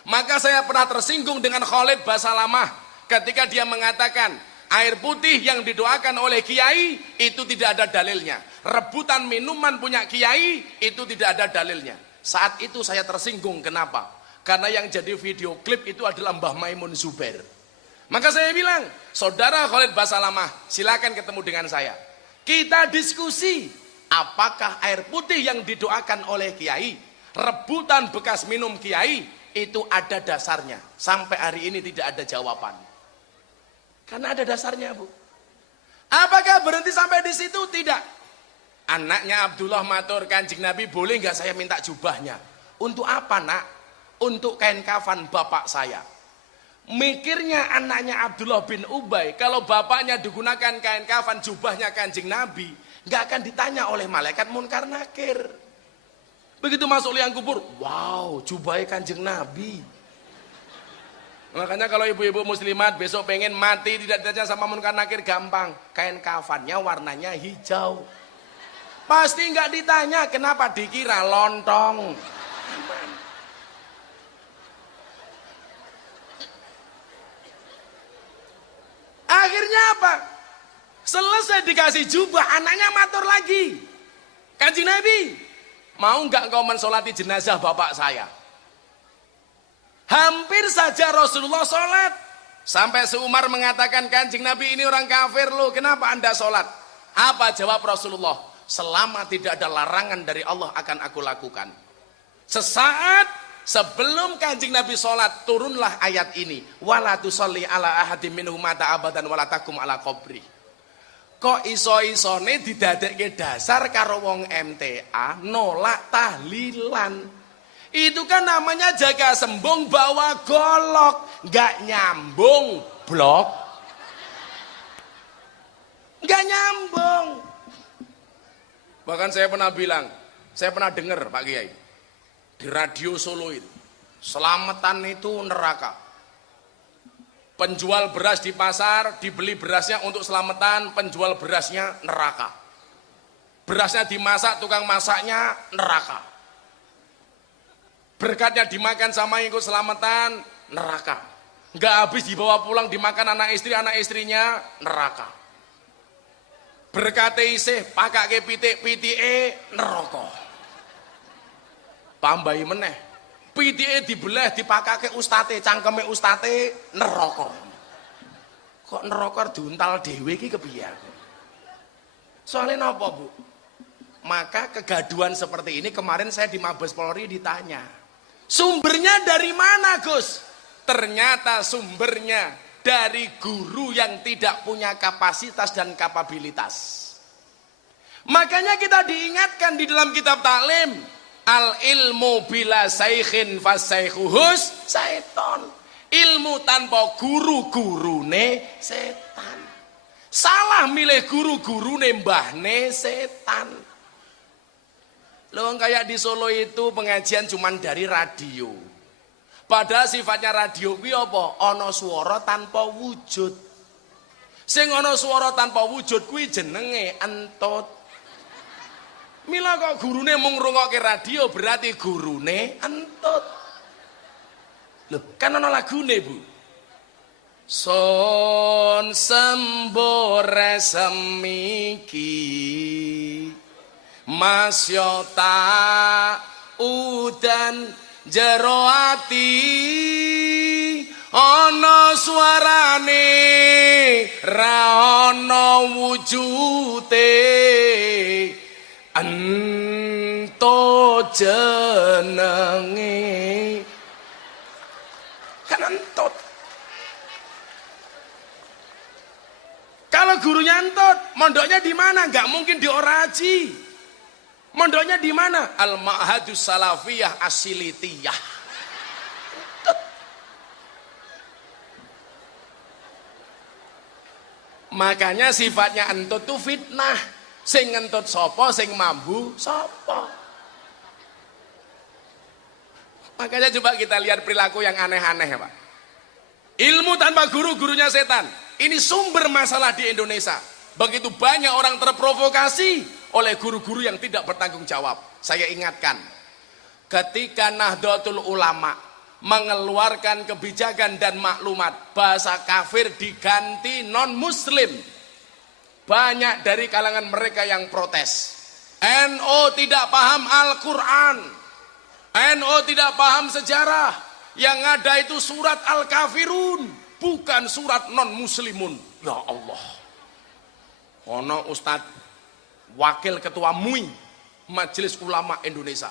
Maka saya pernah tersinggung dengan Khalid Basalamah ketika dia mengatakan air putih yang didoakan oleh Kiai itu tidak ada dalilnya. Rebutan minuman punya Kiai itu tidak ada dalilnya. Saat itu saya tersinggung, kenapa? Karena yang jadi video klip itu adalah Mbah Maimun Zubair. Maka saya bilang, saudara Khalid Basalamah, silakan ketemu dengan saya. Kita diskusi, apakah air putih yang didoakan oleh Kiai, rebutan bekas minum Kiai, itu ada dasarnya. Sampai hari ini tidak ada jawaban. Karena ada dasarnya, Bu. Apakah berhenti sampai di situ? Tidak. Anaknya Abdullah matur, Kanjeng Nabi, boleh nggak saya minta jubahnya? Untuk apa, Nak? Untuk kain kafan bapak saya. Mikirnya anaknya Abdullah bin Ubay, kalau bapaknya digunakan kain kafan jubahnya Kanjeng Nabi, nggak akan ditanya oleh malaikat munkar nakir. Begitu masuk liang kubur, wow, jubahnya Kanjeng Nabi. Makanya kalau ibu-ibu muslimat besok pengen mati tidak ditanya sama munkar nakir, gampang. Kain kafannya warnanya hijau. Pasti nggak ditanya, kenapa? Dikira lontong. Akhirnya apa? Selesai dikasih jubah, anaknya matur lagi. Kanjeng Nabi, mau nggak kau mensolati jenazah bapak saya? Hampir saja Rasulullah sholat. Sampai Umar mengatakan, Kanjeng Nabi ini orang kafir loh, kenapa Anda sholat? Apa jawab Rasulullah? Selama tidak ada larangan dari Allah akan aku lakukan. Sesaat sebelum Kanjeng Nabi sholat, turunlah ayat ini. Wala tusalli ala ahadim minhum mata abadan wala takum ala qabri. Kok iso-isone didadekke dasar karo wong MTA nolak tahlilan. Itu kan namanya jaga sembung bawa golok, nggak nyambung blok, nggak nyambung. Bahkan saya pernah bilang, saya pernah dengar Pak Kiai di radio Solo itu, selamatan itu neraka. Penjual beras di pasar dibeli berasnya untuk selamatan, penjual berasnya neraka. Berasnya dimasak, tukang masaknya neraka. Berkatnya dimakan sama yang ikut selamatan, neraka. Nggak habis dibawa pulang dimakan anak istrinya, neraka. Berkatnya isih pakai pitik-pitike neraka. Tambahi meneh, pitike dibelah dipakake ustate, cangkeme ustate neraka. Kok neraka diuntal dhewe iki kepiye? Soalnya napa, Bu? Maka kegaduhan seperti ini kemarin saya di Mabes Polri ditanya, sumbernya dari mana, Gus? Ternyata sumbernya dari guru yang tidak punya kapasitas dan kapabilitas. Makanya kita diingatkan di dalam kitab taklim, al ilmu bila saikhin fasaikhuhus syaiton. Ilmu tanpa guru-gurune setan. Salah milih guru-gurune mbahne setan. Loh, kayak di Solo itu pengajian cuman dari radio. Padahal sifatnya radio kuwi apa? Ana swara tanpa wujud. Sing ana swara tanpa wujud kuwi jenenge entut. Mila kok gurune mung ngrungokke radio berarti gurune entut. Loh, kan ana lagune, Bu. Son sembore semiki masyota udan jero ati ana suarane ra ana wujute ento jenenge kan entut. Kalau gurunya entut, mondoknya di mana? Enggak mungkin di Oraji. Mondoknya di mana? Al-Ma'hadus Salafiyah Asilitiyah. Makanya sifatnya entut itu fitnah. Sing entut sopo, sing mambu sopo. Makanya coba kita lihat perilaku yang aneh-aneh, Pak. Ilmu tanpa guru, gurunya setan. Ini sumber masalah di Indonesia. Begitu banyak orang terprovokasi oleh guru-guru yang tidak bertanggung jawab. Saya ingatkan, ketika Nahdlatul Ulama mengeluarkan kebijakan dan maklumat bahasa kafir diganti non-muslim, banyak dari kalangan mereka yang protes. NU tidak paham Al-Quran, NU tidak paham sejarah, yang ada itu surat Al-Kafirun, bukan surat non-muslimun. Ya Allah. Ono Ustadz Wakil Ketua MUI Majelis Ulama Indonesia,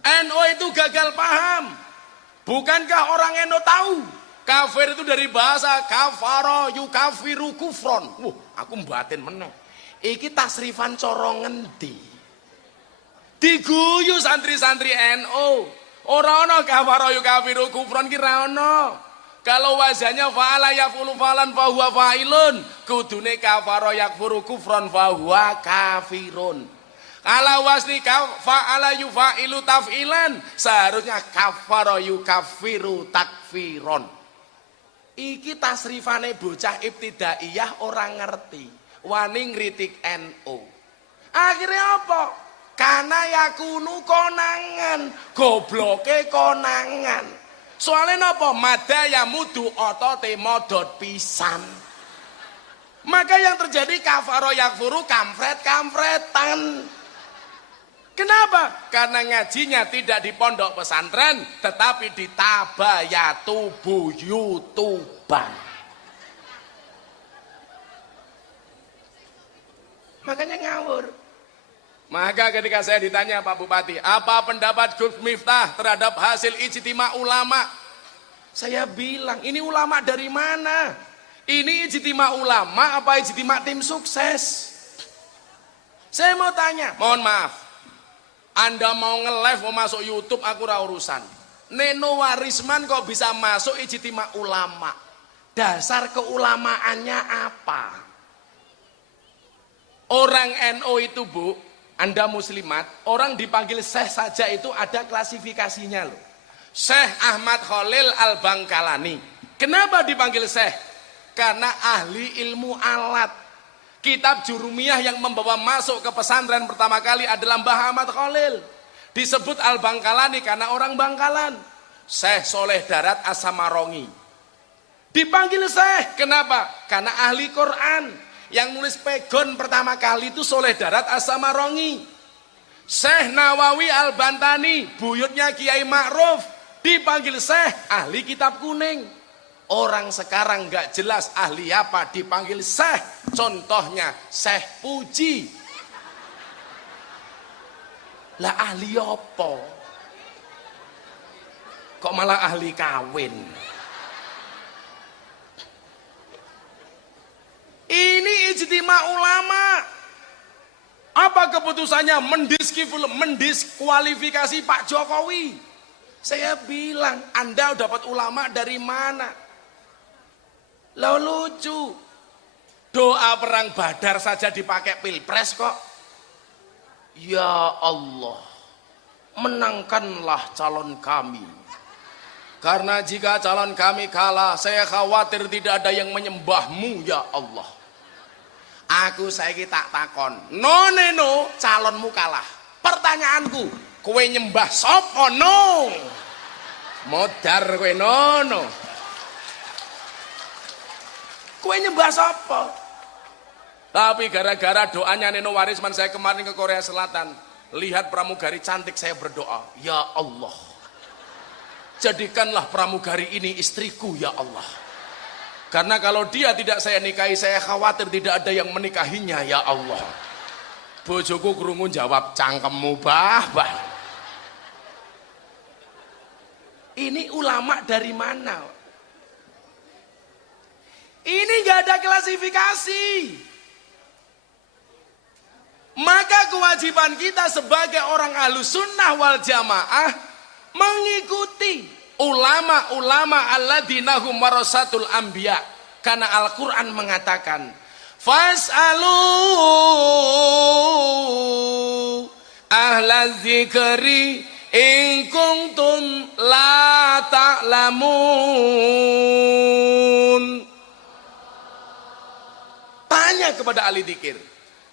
NU itu gagal paham. Bukankah orang NU tahu kafir itu dari bahasa kafaro yukafiru kufron? Aku mbatin meneh. Iki tasrifan coro ngendi? Diguyu santri-santri NU. Ora ana kafaro yukafiru kufron ki ra ono. Kalau wazannya fa'ala yaf'ulu fa'lan fahuwa fa'ilun, kudune kafara yakfuru kufron fahuwa kafirun. Kalau wazni fa'ala yufa'ilu taf'ilan, seharusnya kafara yukafiru takfiron. Iki tasrifane bocah ibtidaiyah orang ngerti, wani ngritik NU. Akhirnya apa? Karena yakunu konangan, gobloke konangan. Soalnya apa? Mada ya mudu otote modot pisan. Maka yang terjadi kafaro yakfuru kamfret-kamfretan. Kenapa? Karena ngajinya tidak di pondok pesantren, tetapi di tabayatu buyutuban. Makanya ngawur. Maka ketika saya ditanya Pak Bupati, apa pendapat Gus Miftah terhadap hasil ijtima ulama? Saya bilang, ini ulama dari mana? Ini ijtima ulama apa ijtima tim sukses? Saya mau tanya, mohon maaf, Anda mau nge-live, mau masuk YouTube, aku ora urusan. Neno Warisman kok bisa masuk ijtima ulama? Dasar keulamaannya apa? Orang NU itu, Bu, Anda muslimat, orang dipanggil Syekh saja itu ada klasifikasinya loh. Syekh Ahmad Khalil Al-Bangkalani. Kenapa dipanggil Syekh? Karena ahli ilmu alat. Kitab Jurumiyah yang membawa masuk ke pesantren pertama kali adalah Mbah Ahmad Khalil. Disebut Al-Bangkalani karena orang Bangkalan. Syekh Soleh Darat As-Samarongi. Dipanggil Syekh, kenapa? Karena ahli Quran. Yang nulis pegon pertama kali itu Soleh Darat As-Samarongi. Syekh Nawawi Al-Bantani, buyutnya Kiai Ma'ruf, dipanggil Syekh, ahli kitab kuning. Orang sekarang gak jelas ahli apa dipanggil Syekh. Contohnya Syekh Puji. Lah ahli apa? Kok malah ahli kawin? Ini ijtima ulama. Apa keputusannya? Mendiskualifikasi Pak Jokowi. Saya bilang, Anda dapat ulama dari mana? Lah lucu. Doa perang Badar saja dipakai pilpres kok. Ya Allah, menangkanlah calon kami. Karena jika calon kami kalah, saya khawatir tidak ada yang menyembahmu ya Allah. Aku saiki tak takon, noneno calonmu kalah. Pertanyaanku, kowe nyembah sapa no? Modar kowe nono. Kowe nyembah sapa? Tapi gara-gara doanya Nino Warisman saya kemarin ke Korea Selatan, lihat pramugari cantik, saya berdoa, ya Allah, jadikanlah pramugari ini istriku ya Allah. Karena kalau dia tidak saya nikahi, saya khawatir tidak ada yang menikahinya ya Allah. Bojoku krungu jawab, cangkemmu bah. Ini ulama dari mana? Ini nggak ada klasifikasi. Maka kewajiban kita sebagai orang Ahlus Sunnah wal Jamaah mengikuti ulama-ulama alladzina hum warasatul anbiya. Karena Al-Quran mengatakan, fas'alu ahlaz zikri in kuntum la ta'lamun. Tanya kepada ahli dzikir.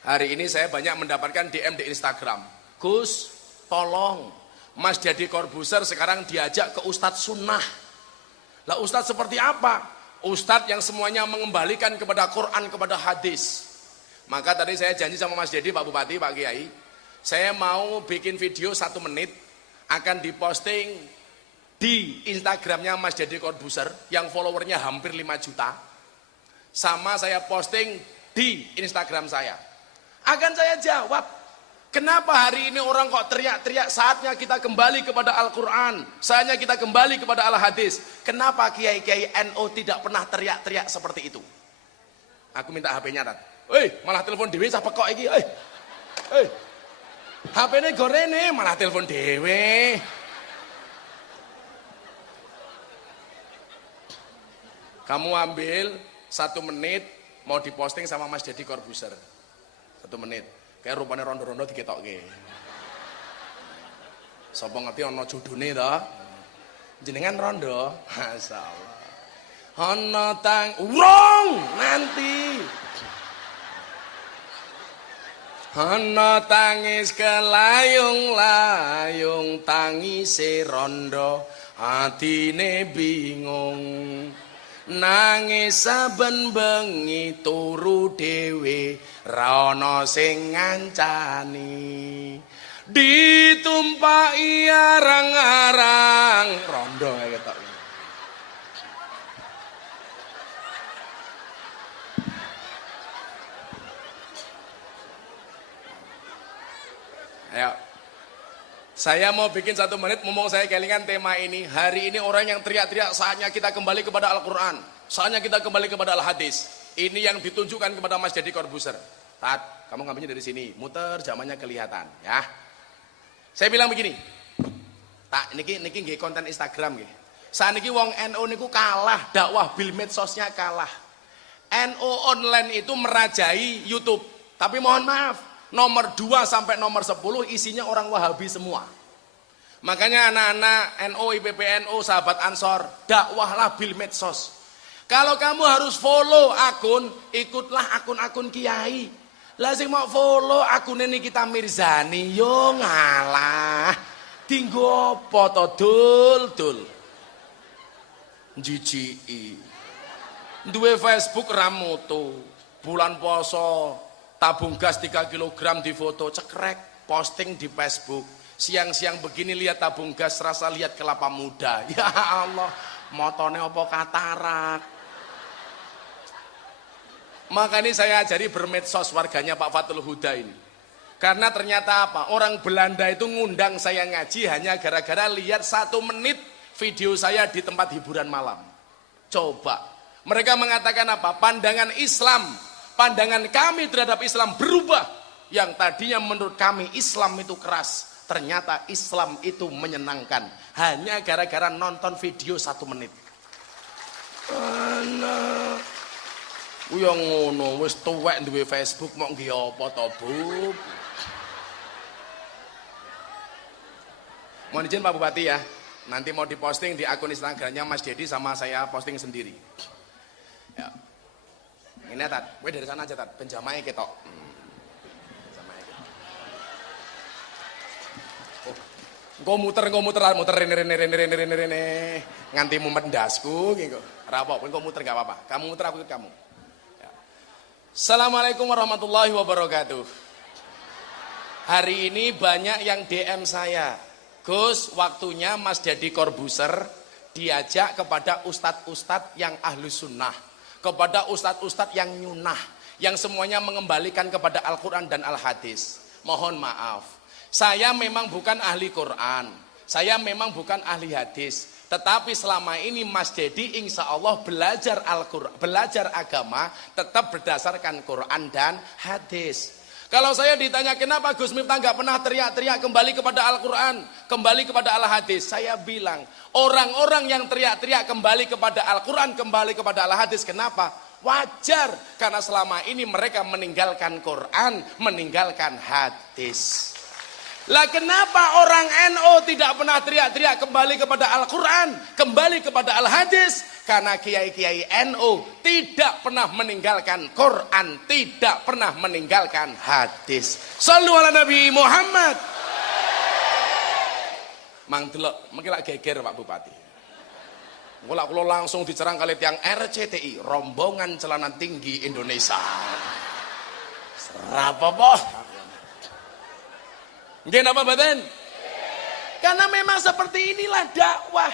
Hari ini saya banyak mendapatkan DM di Instagram. Gus, tolong Mas Deddy Corbuzier sekarang diajak ke Ustadz Sunnah. Lah Ustadz seperti apa? Ustadz yang semuanya mengembalikan kepada Quran, kepada hadis. Maka tadi saya janji sama Mas Deddy, Pak Bupati, Pak Kiai, saya mau bikin video 1 menit, akan diposting di Instagramnya Mas Deddy Corbuzier yang followernya hampir 5 juta. Sama saya posting di Instagram saya. Akan saya jawab, kenapa hari ini orang kok teriak-teriak saatnya kita kembali kepada Al-Quran, saatnya kita kembali kepada Al-Hadis. Kenapa kiai-kiai NU tidak pernah teriak-teriak seperti itu? Aku minta HP-nya, Tat. Malah telepon dewe siapa kok iki? HP-ne gorene malah telepon dewe. Kamu ambil 1 menit mau diposting sama Mas Deddy Corbuzier. 1 menit, kayak rupanya rondo-rondo diketokke. Sapa ngerti ana judune to? Jenengan rondo, masyaallah. Ana tang urung nanti. Ana tangis kelayung-layung tangise rondo, atine bingung. Nangis saben bengi turu dhewe ra ana sing ngancani, ditumpaki arang-arang rondo kayak ketok. Ayo, saya mau bikin 1 menit, mumpung saya kelingan tema ini. Hari ini orang yang teriak-teriak saatnya kita kembali kepada Al-Quran, saatnya kita kembali kepada Al-Hadis. Ini yang ditunjukkan kepada Mas Deddy Corbuzier. Tat, kamu ngambilnya dari sini, muter zamannya kelihatan ya. Saya bilang begini, tak niki nggih konten Instagram nggih. Saat niki wong NU niku kalah, dakwah bil medsosnya kalah. NU online itu merajai YouTube, tapi mohon maaf, nomor 2 sampai nomor 10 isinya orang Wahabi semua. Makanya anak-anak NU, IPPNU, sahabat Ansor, dakwahlah bil medsos. Kalau kamu harus follow akun, ikutlah akun-akun kiai. Lah sing mau follow akun ini kita Mirzani, yo ngalah. Tinggo apa to dul. Jijiki. Duwe Facebook ramoto. Bulan poso tabung gas 3 kg di foto cekrek, posting di Facebook. Siang-siang begini lihat tabung gas, rasa lihat kelapa muda. Ya Allah, motone apa katarak. Makanya saya ajari bermedsos warganya Pak Fatul Huda ini. Karena ternyata apa? Orang Belanda itu ngundang saya ngaji hanya gara-gara lihat 1 menit video saya di tempat hiburan malam. Coba, mereka mengatakan apa? Pandangan Islam, pandangan kami terhadap Islam berubah. Yang tadinya menurut kami Islam itu keras, ternyata Islam itu menyenangkan. Hanya gara-gara nonton video 1 menit. Anak, yang ngono wis tuwek duwe Facebook mau nggih apa to, Bu? Mohon izin Pak Bupati ya, nanti mau diposting di akun Instagramnya Mas Deddy sama saya posting sendiri. Ya. Ini Tat, gue dari sana aja Tat, penjamae ketok. Engko muter rene nganti mumet ndasku gitu. Ora apa-apa, engko muter gak apa-apa. Kamu muter aku ikut kamu. Assalamualaikum warahmatullahi wabarakatuh. Hari ini banyak yang DM saya, Gus, waktunya Mas Deddy Corbuzier diajak kepada ustadz-ustadz yang ahlus sunnah, kepada ustadz-ustadz yang nyunah, yang semuanya mengembalikan kepada Al-Quran dan Al-Hadis. Mohon maaf, saya memang bukan ahli Quran, saya memang bukan ahli hadis. Tetapi selama ini Mas Deddy insya Allah belajar Al-Quran, belajar agama tetap berdasarkan Quran dan hadis. Kalau saya ditanya kenapa Gus Miftah nggak pernah teriak-teriak kembali kepada Al-Quran, kembali kepada Al-Hadis, saya bilang orang-orang yang teriak-teriak kembali kepada Al-Quran, kembali kepada Al-Hadis, kenapa? Wajar, karena selama ini mereka meninggalkan Quran, meninggalkan hadis. Lah kenapa orang NU tidak pernah teriak-teriak kembali kepada Al-Quran, kembali kepada Al-Hadis? Karena kiai-kiai NU tidak pernah meninggalkan Quran, tidak pernah meninggalkan hadis. Shallu ala Nabi Muhammad. Mang delok, mungkin lak geger Pak Bupati. Kalau langsung dicerang kali tiang RCTI, rombongan celana tinggi Indonesia. Serapopo. Nggih napa mboten? Karena memang seperti inilah dakwah.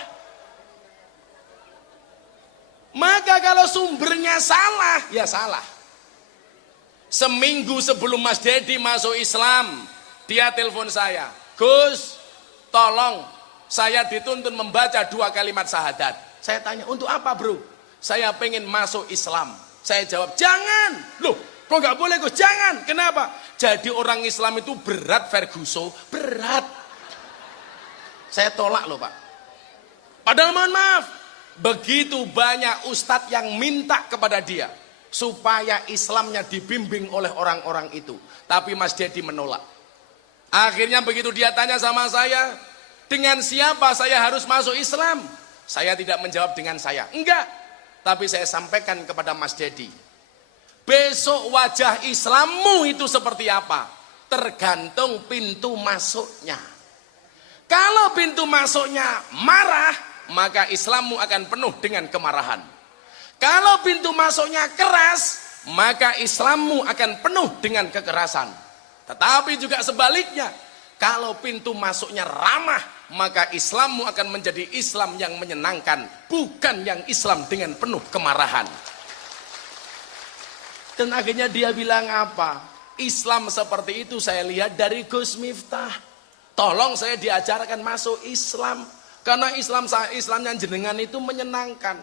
Maka kalau sumbernya salah, ya salah. Seminggu sebelum Mas Deddy masuk Islam, dia telepon saya, Gus, tolong saya dituntun membaca 2 kalimat syahadat. Saya tanya, untuk apa bro? Saya pengen masuk Islam. Saya jawab, jangan. Loh, kok nggak boleh Gus? Jangan. Kenapa? Jadi orang Islam itu berat, Ferguson, berat. Saya tolak loh Pak. Padahal mohon maaf, begitu banyak ustadz yang minta kepada dia supaya Islamnya dibimbing oleh orang-orang itu. Tapi Mas Deddy menolak. Akhirnya begitu dia tanya sama saya, dengan siapa saya harus masuk Islam? Saya tidak menjawab dengan saya. Enggak. Tapi saya sampaikan kepada Mas Deddy, besok wajah Islammu itu seperti apa? Tergantung pintu masuknya. Kalau pintu masuknya marah, maka Islammu akan penuh dengan kemarahan. Kalau pintu masuknya keras, maka Islammu akan penuh dengan kekerasan. Tetapi juga sebaliknya, kalau pintu masuknya ramah, maka Islammu akan menjadi Islam yang menyenangkan, bukan yang Islam dengan penuh kemarahan. Dan akhirnya dia bilang apa? Islam seperti itu saya lihat dari Gus Miftah. Tolong saya diajarkan masuk Islam. Karena Islamnya jenengan itu menyenangkan.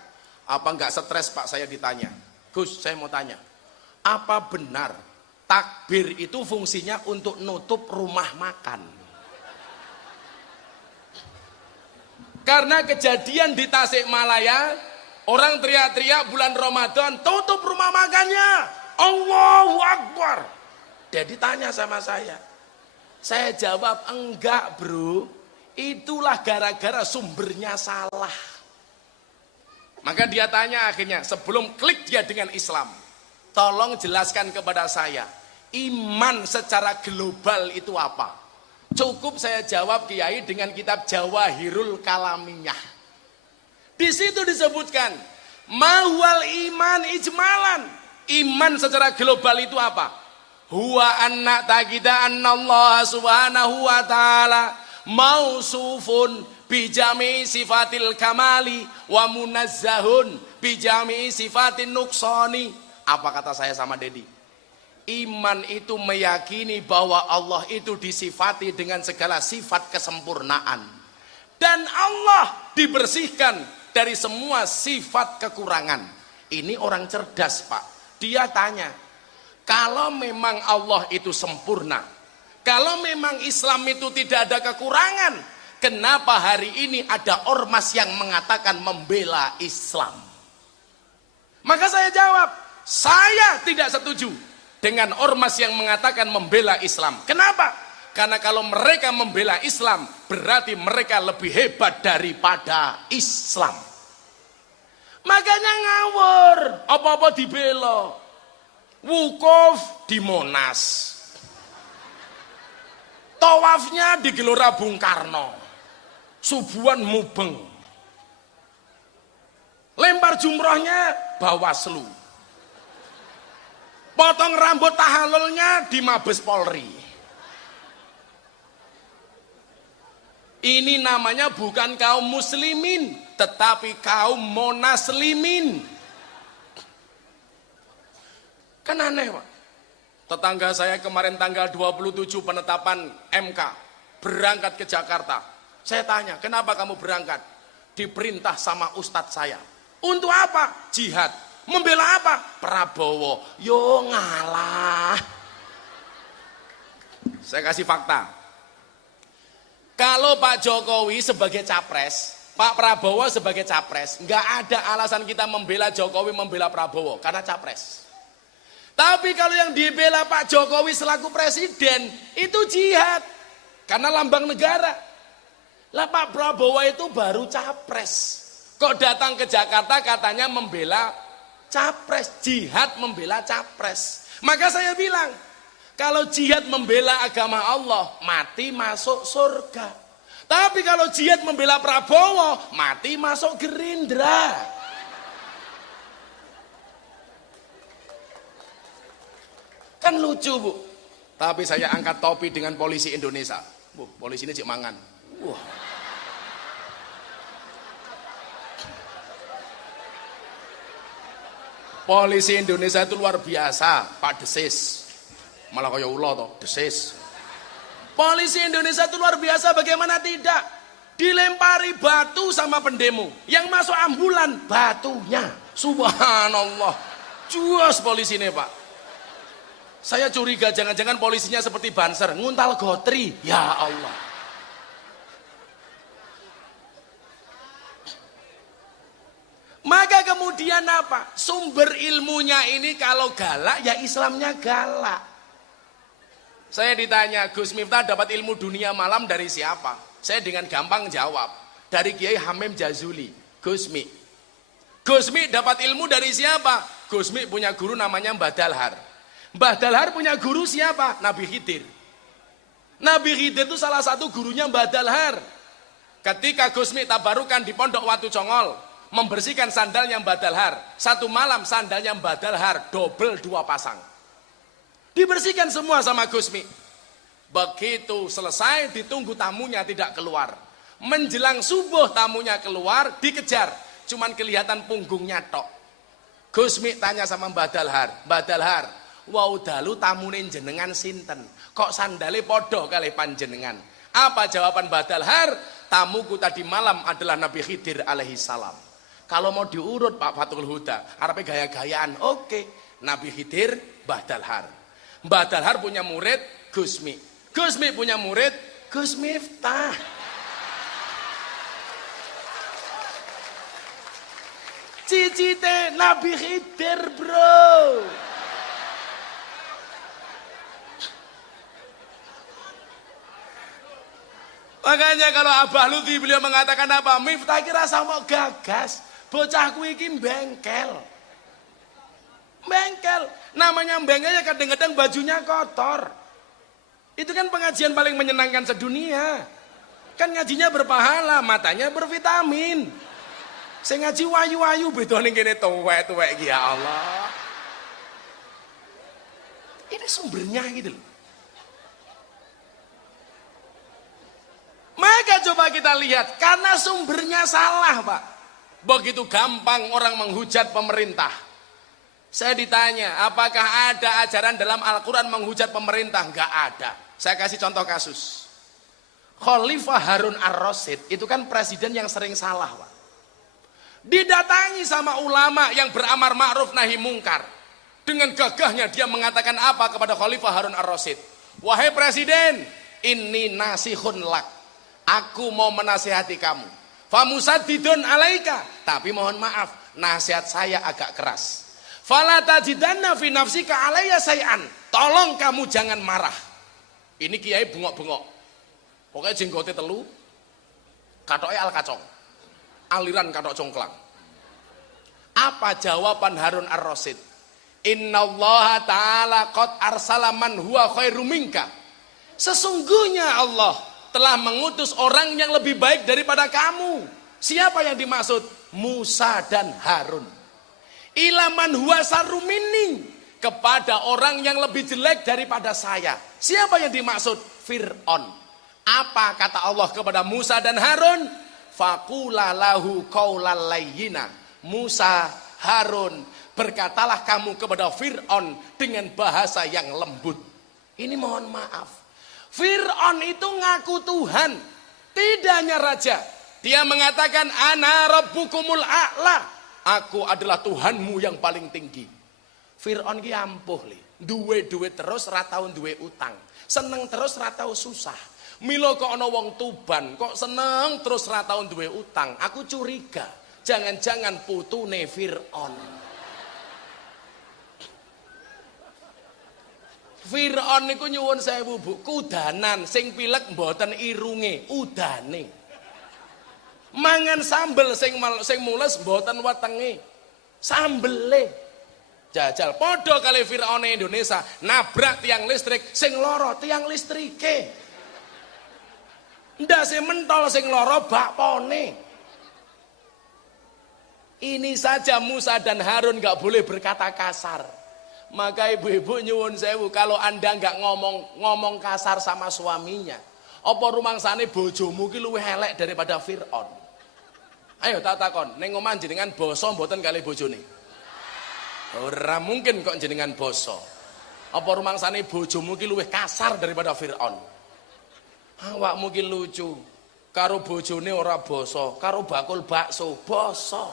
Apa enggak stres Pak saya ditanya? Gus, saya mau tanya. Apa benar takbir itu fungsinya untuk nutup rumah makan? Karena kejadian di Tasikmalaya, orang teriak-teriak bulan Ramadan, tutup rumah makannya. Allahu Akbar. Dia ditanya sama saya. Saya jawab, enggak bro. Itulah gara-gara sumbernya salah. Maka dia tanya akhirnya, sebelum klik dia dengan Islam, tolong jelaskan kepada saya, iman secara global itu apa? Cukup saya jawab Kiai dengan kitab Jawahirul Kalamiyah. Di situ disebutkan, mahwal iman ijmalan. Iman secara global itu apa? Huwa anna taqida annallaha subhanahu wa ta'ala mausufun bijami sifatil kamali wa munazzahun bijami sifatin nuksani. Apa kata saya sama Deddy? Iman itu meyakini bahwa Allah itu disifati dengan segala sifat kesempurnaan. Dan Allah dibersihkan dari semua sifat kekurangan. Ini orang cerdas Pak. Dia tanya, kalau memang Allah itu sempurna, kalau memang Islam itu tidak ada kekurangan, kenapa hari ini ada ormas yang mengatakan membela Islam? Maka saya jawab, saya tidak setuju dengan ormas yang mengatakan membela Islam. Kenapa? Karena kalau mereka membela Islam, berarti mereka lebih hebat daripada Islam. Makanya ngawur, apa-apa dibela. Wukuf di Monas, tawafnya di Gelora Bung Karno, subuhan mubeng, lempar jumrohnya Bawaslu. potong rambut tahallulnya di Mabes Polri. Ini namanya bukan kaum muslimin, tetapi kaum monaslimin. Kan aneh, Pak. Tetangga saya kemarin tanggal 27 penetapan MK berangkat ke Jakarta. Saya tanya, kenapa kamu berangkat? Diperintah sama ustadz saya. Untuk apa? Jihad. Membela apa? Prabowo. Yo ngalah. Saya kasih fakta. Kalau Pak Jokowi sebagai capres, Pak Prabowo sebagai capres, nggak ada alasan kita membela Jokowi, membela Prabowo, karena capres. Tapi kalau yang dibela Pak Jokowi selaku presiden, itu jihad, karena lambang negara. Lah Pak Prabowo itu baru capres. Kok datang ke Jakarta katanya membela capres, jihad membela capres. Maka saya bilang, kalau jihad membela agama Allah, mati masuk surga. Tapi kalau jihad membela Prabowo, mati masuk Gerindra. Kan lucu, Bu. Tapi saya angkat topi dengan polisi Indonesia. Bu, polisi ini cik mangan. Wah. Polisi Indonesia itu luar biasa, Pak Desis. Malah kaya ulo toh, desis. Polisi Indonesia itu luar biasa, bagaimana tidak? Dilempari batu sama pendemo. Yang masuk ambulan, batunya. Subhanallah. Juas polisi ini, Pak. Saya curiga jangan-jangan polisinya seperti Banser, nguntal gotri. Ya Allah. Maka kemudian apa? Sumber ilmunya ini kalau galak, ya Islamnya galak. Saya ditanya, Gus Miftah dapat ilmu dunia malam dari siapa? Saya dengan gampang jawab, dari Kiai Hamim Jazuli, Gusmi. Gusmi dapat ilmu dari siapa? Gusmi punya guru namanya Mbah Dalhar. Mbah Dalhar punya guru siapa? Nabi Khidir. Nabi Khidir itu salah satu gurunya Mbah Dalhar. Ketika Gusmi tabarukan di Pondok Watu Congol, membersihkan sandalnya Mbah Dalhar, satu malam sandalnya Mbah Dalhar double 2 pasang. Dibersihkan semua sama Gusmi. Begitu selesai, ditunggu tamunya tidak keluar. Menjelang subuh tamunya keluar, dikejar. Cuman kelihatan punggungnya tok. Gusmi tanya sama Mbah Dalhar, Mbah Dalhar, wau dalu tamune jenengan sinten? Kok sandale podo kali panjenengan? Apa jawaban Mbah Dalhar? Tamuku tadi malam adalah Nabi Khidir alaihi salam. Kalau mau diurut Pak Fathul Huda, arepe gaya-gayaan, oke. Nabi Khidir, Mbah Dalhar. Mbah Dalhar punya murid Gusmi. Gusmi punya murid Gus Miftah. Cicite Nabi Khidir, bro. Makanya kalau Abah Lutfi beliau mengatakan apa? Miftah kira sama gagas. Bocahku iki bengkel. Bengkel. Namanya bengkel ya kadang-kadang bajunya kotor. Itu kan pengajian paling menyenangkan sedunia. Kan ngajinya berpahala, matanya bervitamin. Saya ngaji wayu-wayu bedone kene tuwek-tuwek ya Allah. Ini sumbernya gitu loh. Maka coba kita lihat, karena sumbernya salah, Pak. Begitu gampang orang menghujat pemerintah. Saya ditanya, apakah ada ajaran dalam Al-Quran menghujat pemerintah? Enggak ada. Saya kasih contoh kasus. Khalifah Harun Ar-Rasyid itu kan presiden yang sering salah, Pak. Didatangi sama ulama yang beramar ma'ruf nahi mungkar. Dengan gagahnya dia mengatakan apa kepada Khalifah Harun Ar-Rasyid? Wahai presiden, ini nasihun lak. Aku mau menasihati kamu. Famusaddidun alaika. Tapi mohon maaf, nasihat saya agak keras. Fala tajidanna fi nafsika alayya say'an. Tolong kamu jangan marah. Ini kiai bengok-bengok. Pokoknya jenggote telu, katoke al kacong. Aliran katok congklang. Apa jawaban Harun Ar-Rasyid? Innallaha ta'ala qad arsala man huwa khairum minka. Sesungguhnya Allah telah mengutus orang yang lebih baik daripada kamu. Siapa yang dimaksud? Musa dan Harun. Ilaman huwa sarumini, kepada orang yang lebih jelek daripada saya. Siapa yang dimaksud? Fir'aun. Apa kata Allah kepada Musa dan Harun? Faqula lahu qaulal layyina. Musa, Harun, berkatalah kamu kepada Fir'aun dengan bahasa yang lembut. Ini mohon maaf. Fir'aun itu ngaku Tuhan, tidak hanya raja. Dia mengatakan ana rabbukumul a'la. Aku adalah Tuhanmu yang paling tinggi. Fir'aun ki ampuh li. Duwe duit terus ra tau duwe utang. Seneng terus ra tau susah. Milo kok ana wong Tuban kok seneng terus ra tau duwe utang. Aku curiga, jangan-jangan putune Fir'aun. Fir'aun niku nyuwun sewu Bu, kudanan sing pilek mboten irunge, udane. Mangan sambel sing mules mboten wetenge, sambele. Jajal padha kali Fir'aun Indonesia, nabrak tiang listrik sing lara tiang listrike. Ndase mentol sing lara bakpone. Ini saja Musa dan Harun gak boleh berkata kasar. Maka ibu-ibu nyuwun sewu, kalau anda nggak ngomong kasar sama suaminya, apa rumangsane bojomu ki luwih elek daripada Fir'aun? Ayo tak takon, ning omah jenengan basa mboten kali bojone? Ora mungkin kok jenengan basa. Apa rumangsane bojomu ki luwih kasar daripada Fir'aun? Awakmu ki lucu. Karo bojone ora basa, karo bakul bakso basa.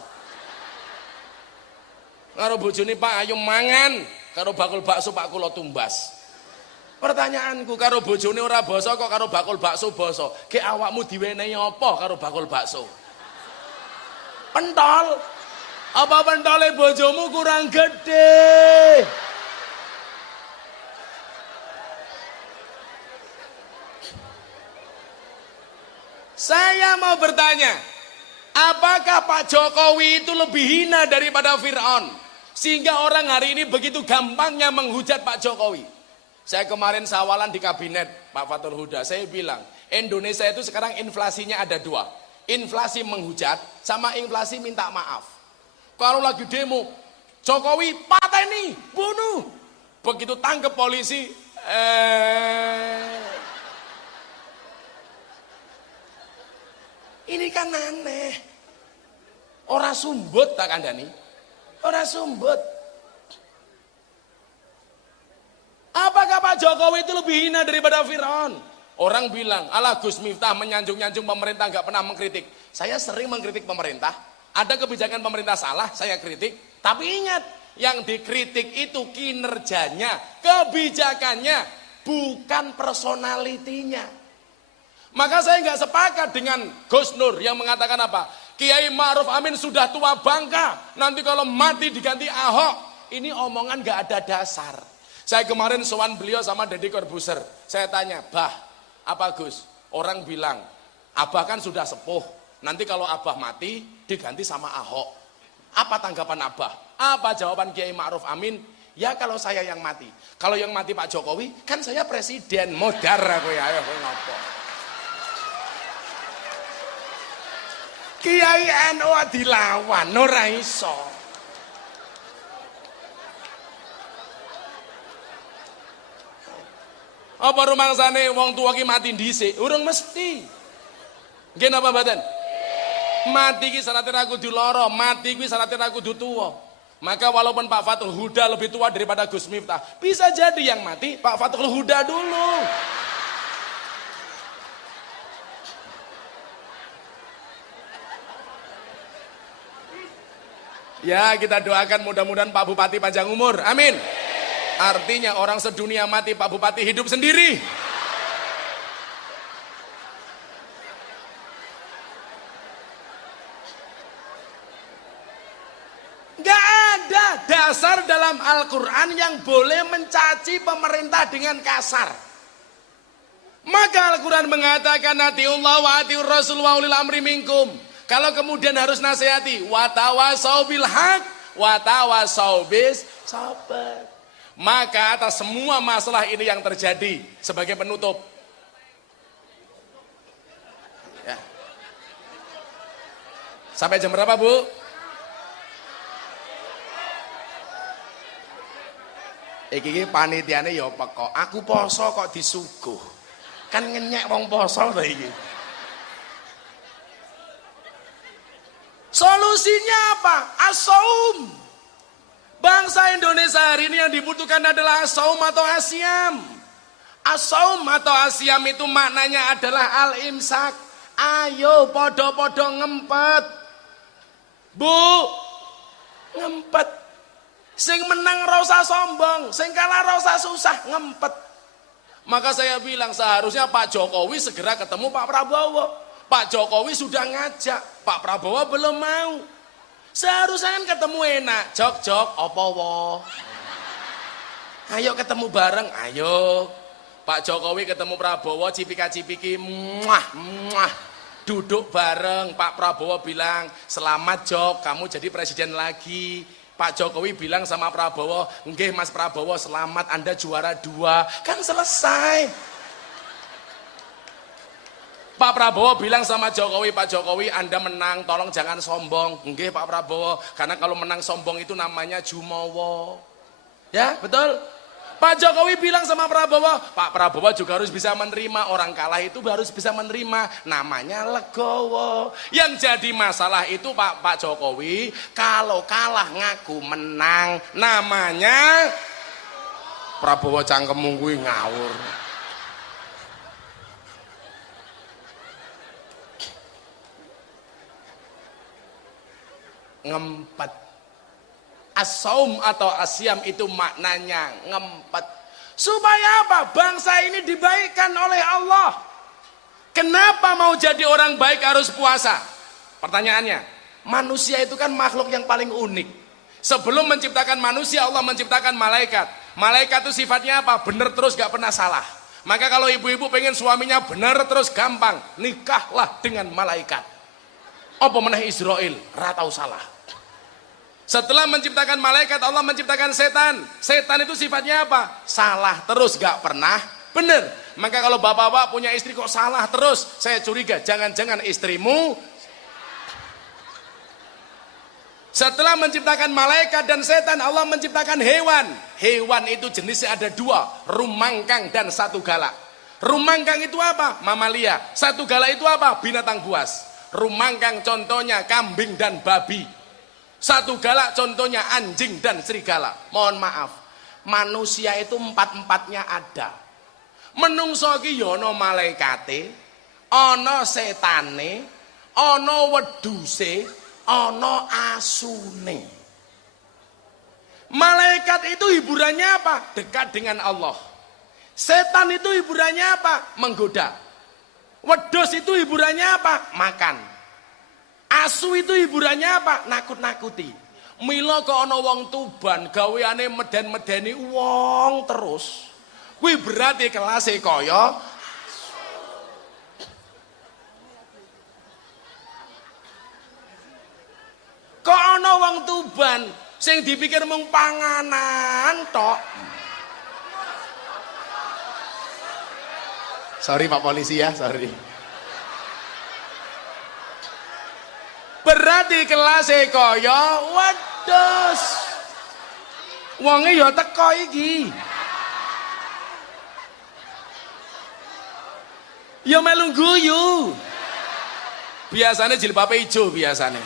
Karo bojone Pak ayo mangan, karo bakul bakso Pak kula tumbas. Pertanyaanku, karo bojone ora basa kok karo bakul bakso basa. Ki awakmu diwenehi apa karo bakul bakso? Pentol. Apa pentole bojomu kurang gede? Saya mau bertanya, apakah Pak Jokowi itu lebih hina daripada Fir'aun? Sehingga orang hari ini begitu gampangnya menghujat Pak Jokowi. Saya kemarin sawalan di kabinet Pak Fatul Huda, saya bilang Indonesia itu sekarang inflasinya ada dua. Inflasi menghujat sama inflasi minta maaf. Kalau lagi demo, Jokowi pateni, bunuh. Begitu tangkep polisi, ini kan aneh. Ora sumbut tak kandhani. Ora sumbut. Apakah Pak Jokowi itu lebih hina daripada Fir'aun? Orang bilang, alah Gus Miftah menyanjung-nyanjung pemerintah nggak pernah mengkritik. Saya sering mengkritik pemerintah. Ada kebijakan pemerintah salah, saya kritik. Tapi ingat, yang dikritik itu kinerjanya, kebijakannya, bukan personalitinya. Maka saya nggak sepakat dengan Gus Nur yang mengatakan apa? Kiai Ma'ruf Amin sudah tua bangka, nanti kalau mati diganti Ahok. Ini omongan nggak ada dasar. Saya kemarin sowan beliau sama Deddy Corbuzier. Saya tanya, Bah, apa Gus? Orang bilang, Abah kan sudah sepuh, nanti kalau Abah mati diganti sama Ahok. Apa tanggapan Abah? Apa jawaban Kiai Ma'ruf Amin? Ya kalau saya yang mati. Kalau yang mati Pak Jokowi, kan saya presiden. Modar aku ya, ayo ngopo. Kiai NU dilawan, ora iso. Apa rumangsane wong tua ki mati dhisik? Urung mesti. Nggih napa mboten? Mati ki syaratnya ra kudu lara, mati ki syaratnya ra kudu tuwa. Maka walaupun Pak Fatul Huda lebih tua daripada Gus Miftah, bisa jadi yang mati Pak Fatul Huda dulu. Ya kita doakan mudah-mudahan Pak Bupati panjang umur, amin. Artinya orang sedunia mati, Pak Bupati hidup sendiri. Gak ada dasar dalam Al-Quran yang boleh mencaci pemerintah dengan kasar. Maka Al-Quran mengatakan atiullah wa atiur rasul wa ulil amri minkum. Kalau kemudian harus nasihati, watawasau bil haq, watawasau bis sabar. Maka atas semua masalah ini yang terjadi sebagai penutup. Ya. Sampai jam berapa, Bu? Iki panitiane ya pekok. Aku poso kok disuguh. Kan ngenyek wong poso to iki. Solusinya apa? As-saum. Bangsa Indonesia hari ini yang dibutuhkan adalah as-saum atau asyam. As-saum atau asyam itu maknanya adalah al-imsak. Ayo podo-podo ngempet. Bu, ngempet. Sing menang ra usah sombong, sing kalah ra usah susah, ngempet. Maka saya bilang seharusnya Pak Jokowi segera ketemu Pak Prabowo. Pak Jokowi sudah ngajak, Pak Prabowo belum mau. Seharusnya kan ketemu enak, jok-jok, opo wo. Ayo ketemu bareng, ayo. Pak Jokowi ketemu Prabowo, cipika-cipiki, muah, muah. Duduk bareng, Pak Prabowo bilang, selamat Jok, kamu jadi presiden lagi. Pak Jokowi bilang sama Prabowo, nggih Mas Prabowo selamat Anda juara 2. Kan selesai. Pak Prabowo bilang sama Jokowi, Pak Jokowi Anda menang, tolong jangan sombong. Nggih Pak Prabowo, karena kalau menang sombong itu namanya jumowo. Ya, betul? Pak Jokowi bilang sama Prabowo, Pak Prabowo juga harus bisa menerima, orang kalah itu harus bisa menerima, namanya legowo. Yang jadi masalah itu Pak Jokowi, kalau kalah ngaku menang, namanya Prabowo cangkemmu kuwi ngawur. Ngempet. As-saum atau asyam itu maknanya ngempet. Supaya apa? Bangsa ini dibaikkan oleh Allah. Kenapa mau jadi orang baik harus puasa? Pertanyaannya, manusia itu kan makhluk yang paling unik. Sebelum menciptakan manusia, Allah menciptakan malaikat. Malaikat itu sifatnya apa? Bener terus gak pernah salah. Maka kalau ibu-ibu pengen suaminya bener terus gampang, nikahlah dengan malaikat. Apa meneh Israel? Ratau salah. Setelah menciptakan malaikat, Allah menciptakan setan. Setan itu sifatnya apa? Salah terus, gak pernah benar. Maka kalau bapak-bapak punya istri kok salah terus, saya curiga jangan-jangan istrimu. Setelah menciptakan malaikat dan setan, Allah menciptakan hewan. Hewan itu jenisnya ada 2, rumangkang dan satu galak. Rumangkang itu apa? Mamalia. Satu galak itu apa? Binatang buas. Rumangkang contohnya kambing dan babi. Satu galak contohnya anjing dan serigala. Mohon maaf, manusia itu 4-4-nya ada. Menungso ki ya ana malaikate, ana setane, ana wedhuse, ana asune. Malaikat itu hiburannya apa? Dekat dengan Allah. Setan itu hiburannya apa? Menggoda. Wedhus itu hiburannya apa? Makan. Asu itu hiburannya apa? Nakut-nakuti. Mila kok ana wong Tuban gaweane meden-medeni wong terus. Kuwi berarti kelase kaya kok ana wong Tuban sing dipikir mung panganan tok. Sorry Pak Polisi ya, sorry. Berarti kelasnya kaya wedhus. Wonge ya teko iki. Ya melu guyu. Biasanya jilbabe ijo biasanya.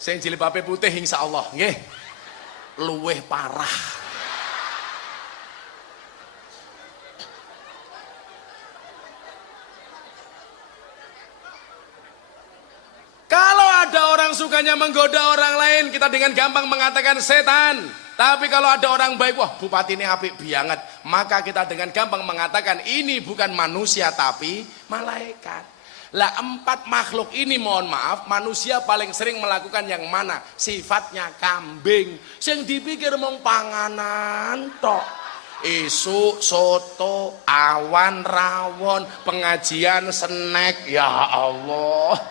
Sing jilbabe putih insyaallah nggih. Luweh parah. Kalau ada orang sukanya menggoda orang lain, kita dengan gampang mengatakan setan. Tapi kalau ada orang baik, wah bupati ini apik banget, maka kita dengan gampang mengatakan ini bukan manusia tapi malaikat. Lah 4 makhluk ini mohon maaf, manusia paling sering melakukan yang mana? Sifatnya kambing. Sing dipikir mong panganan tok. Isu, soto, awan, rawon, pengajian, snack, ya Allah.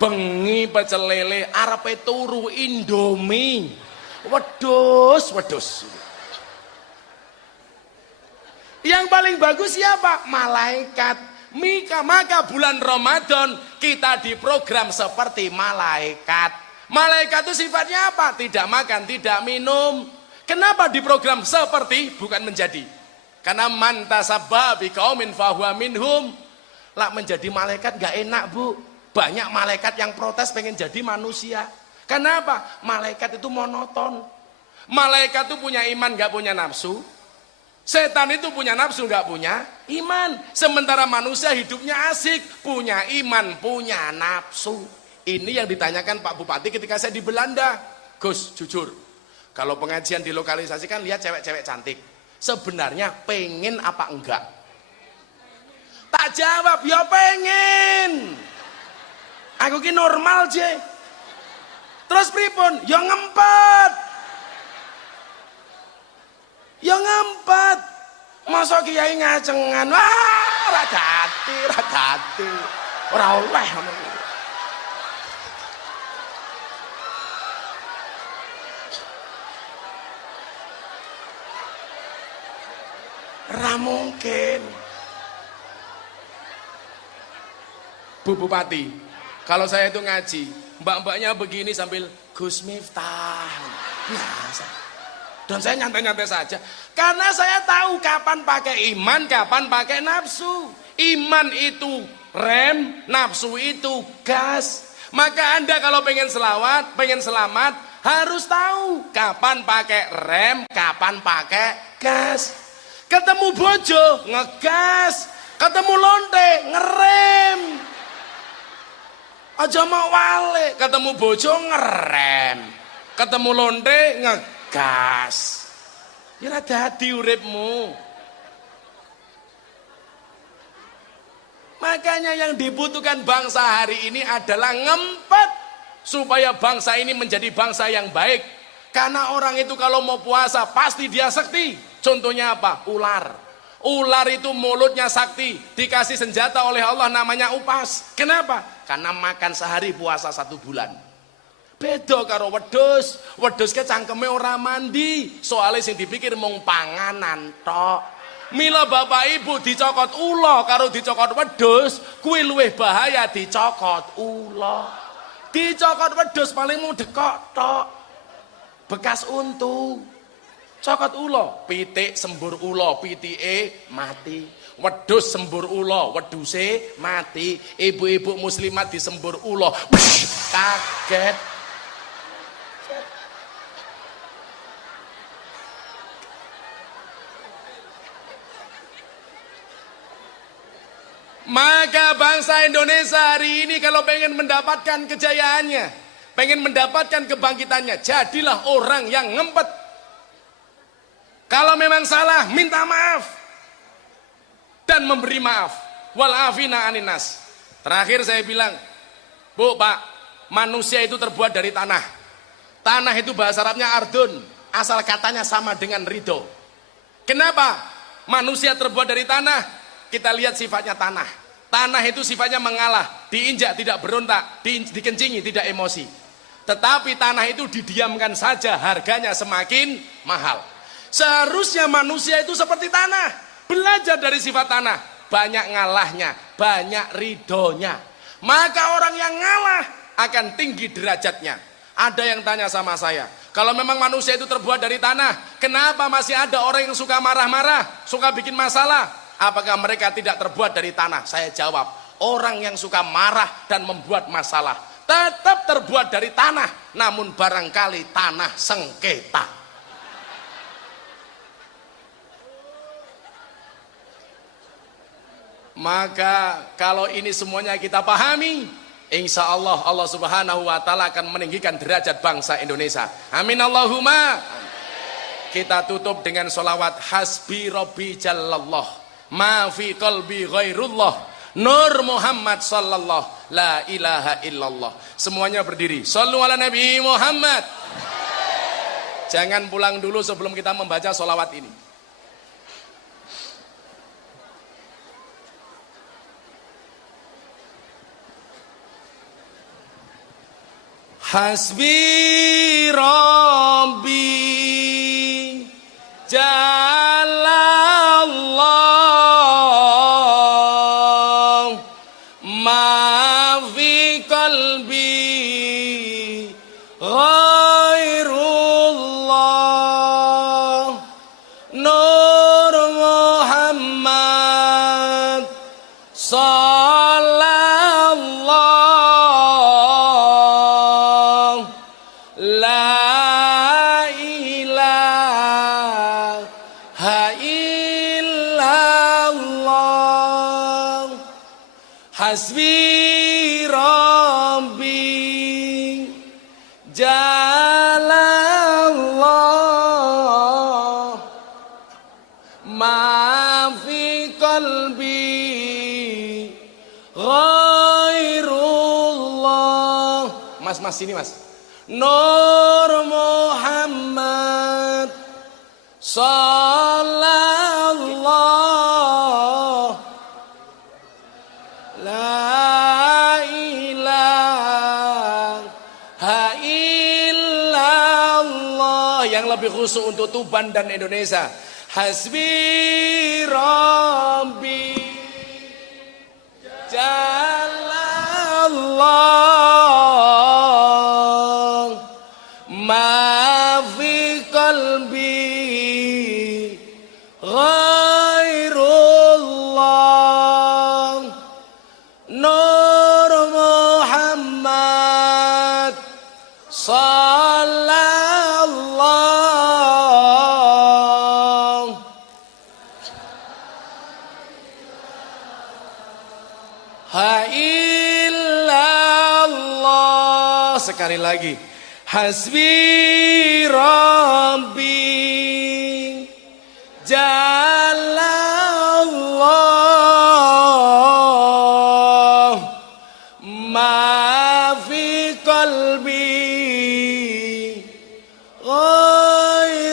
Bengi pecel lele arepe turu Indomie. Wedhus. Yang paling bagus siapa? Malaikat. Maka bulan Ramadan kita diprogram seperti malaikat. Malaikat itu sifatnya apa? Tidak makan, tidak minum. Kenapa diprogram seperti bukan menjadi? Karena man tasabba biqaumin fahuwa minhum. Lah menjadi malaikat gak enak, Bu. Banyak malaikat yang protes pengen jadi manusia. Kenapa? Malaikat itu monoton. Malaikat itu punya iman gak punya nafsu. Setan itu punya nafsu gak punya iman. Sementara manusia hidupnya asik, punya iman, punya nafsu. Ini yang ditanyakan Pak Bupati ketika saya di Belanda. Gus, jujur, kalau pengajian di lokalisasi kan lihat cewek-cewek cantik. Sebenarnya pengen apa enggak? Tak jawab, ya pengen. Aku ki normal je. Terus pripun? Ya ngempet. Ya ngempet. Masa kiai ngacengan. Wah, radati. Ora oleh ngono. Ora mungkin. Bu Bupati, kalau saya itu ngaji, mbak-mbaknya begini sambil Gus Miftah. Biasa. Dan saya nyantai-nyantai saja. Karena saya tahu kapan pakai iman, kapan pakai nafsu. Iman itu rem, nafsu itu gas. Maka Anda kalau pengen selawat, pengen selamat, harus tahu kapan pakai rem, kapan pakai gas. Ketemu bojo, ngegas. Ketemu lonte, ngerem. Aja mau wale, ketemu bojo ngerem, ketemu lonte ngegas. Ya ora dadi uripmu. Makanya yang dibutuhkan bangsa hari ini adalah ngempet supaya bangsa ini menjadi bangsa yang baik. Karena orang itu kalau mau puasa pasti dia sakti. Contohnya apa? Ular. Ular itu mulutnya sakti, dikasih senjata oleh Allah namanya upas. Kenapa? Karena makan sehari puasa 1 bulan. Beda karo wedhus. Wedhus ke cangkeme ora mandi, soalnya sing dipikir mung panganan tok. Mila bapak ibu dicokot ula karo dicokot wedhus, kuwi luwih bahaya dicokot ula. Dicokot wedhus paling mung dekok tok. Bekas untu. Cokot ulo, pitik sembur ulo, pitike mati. Wedhus sembur ulo, wedhuse mati. Ibu-ibu muslimat disembur ulo, kaget. Maka bangsa Indonesia hari ini kalau pengen mendapatkan kejayaannya, pengen mendapatkan kebangkitannya, jadilah orang yang ngempet. Kalau memang salah, minta maaf dan memberi maaf. Wal afina aninas. Terakhir saya bilang, Bu, Pak, manusia itu terbuat dari tanah. Tanah itu bahasa Arabnya ardun, asal katanya sama dengan ridho. Kenapa manusia terbuat dari tanah? Kita lihat sifatnya tanah. Tanah itu sifatnya mengalah, diinjak tidak berontak, dikencingi tidak emosi. Tetapi tanah itu didiamkan saja, harganya semakin mahal. Seharusnya manusia itu seperti tanah. Belajar dari sifat tanah. Banyak ngalahnya, banyak ridhonya. Maka orang yang ngalah akan tinggi derajatnya. Ada yang tanya sama saya, kalau memang manusia itu terbuat dari tanah, kenapa masih ada orang yang suka marah-marah, suka bikin masalah? Apakah mereka tidak terbuat dari tanah? Saya jawab, orang yang suka marah dan membuat masalah tetap terbuat dari tanah, namun barangkali tanah sengketa. Maka kalau ini semuanya kita pahami, insya Allah Allah Subhanahu wa Ta'ala akan meninggikan derajat bangsa Indonesia. Amin Allahumma. Kita tutup dengan sholawat hasbi rabbi jallallah ma fi qalbi ghairullah Nur Muhammad sallallahu la ilaha illallah. Semuanya berdiri. Shallu ala Nabi Muhammad. Jangan pulang dulu sebelum kita membaca sholawat ini. Hasbi Rabbi Jallallah ma fi qalbi ghairullah Nur Muhammad sallallahu la ilaha illallah hasbi rabbi jalallah ma fi qalbi ghairullah. Mas sini mas. Nur Muhammad sallallahu la ilaha illallah. Yang lebih khusus untuk Tuban dan Indonesia. Hasbi Rabbi Jalallah ma fi qalbi ghairullah Nur Muhammad sallallahu ha illallah. Sekali lagi. Hasbi Rabbi Jalallah ma fi qalbi ghairullah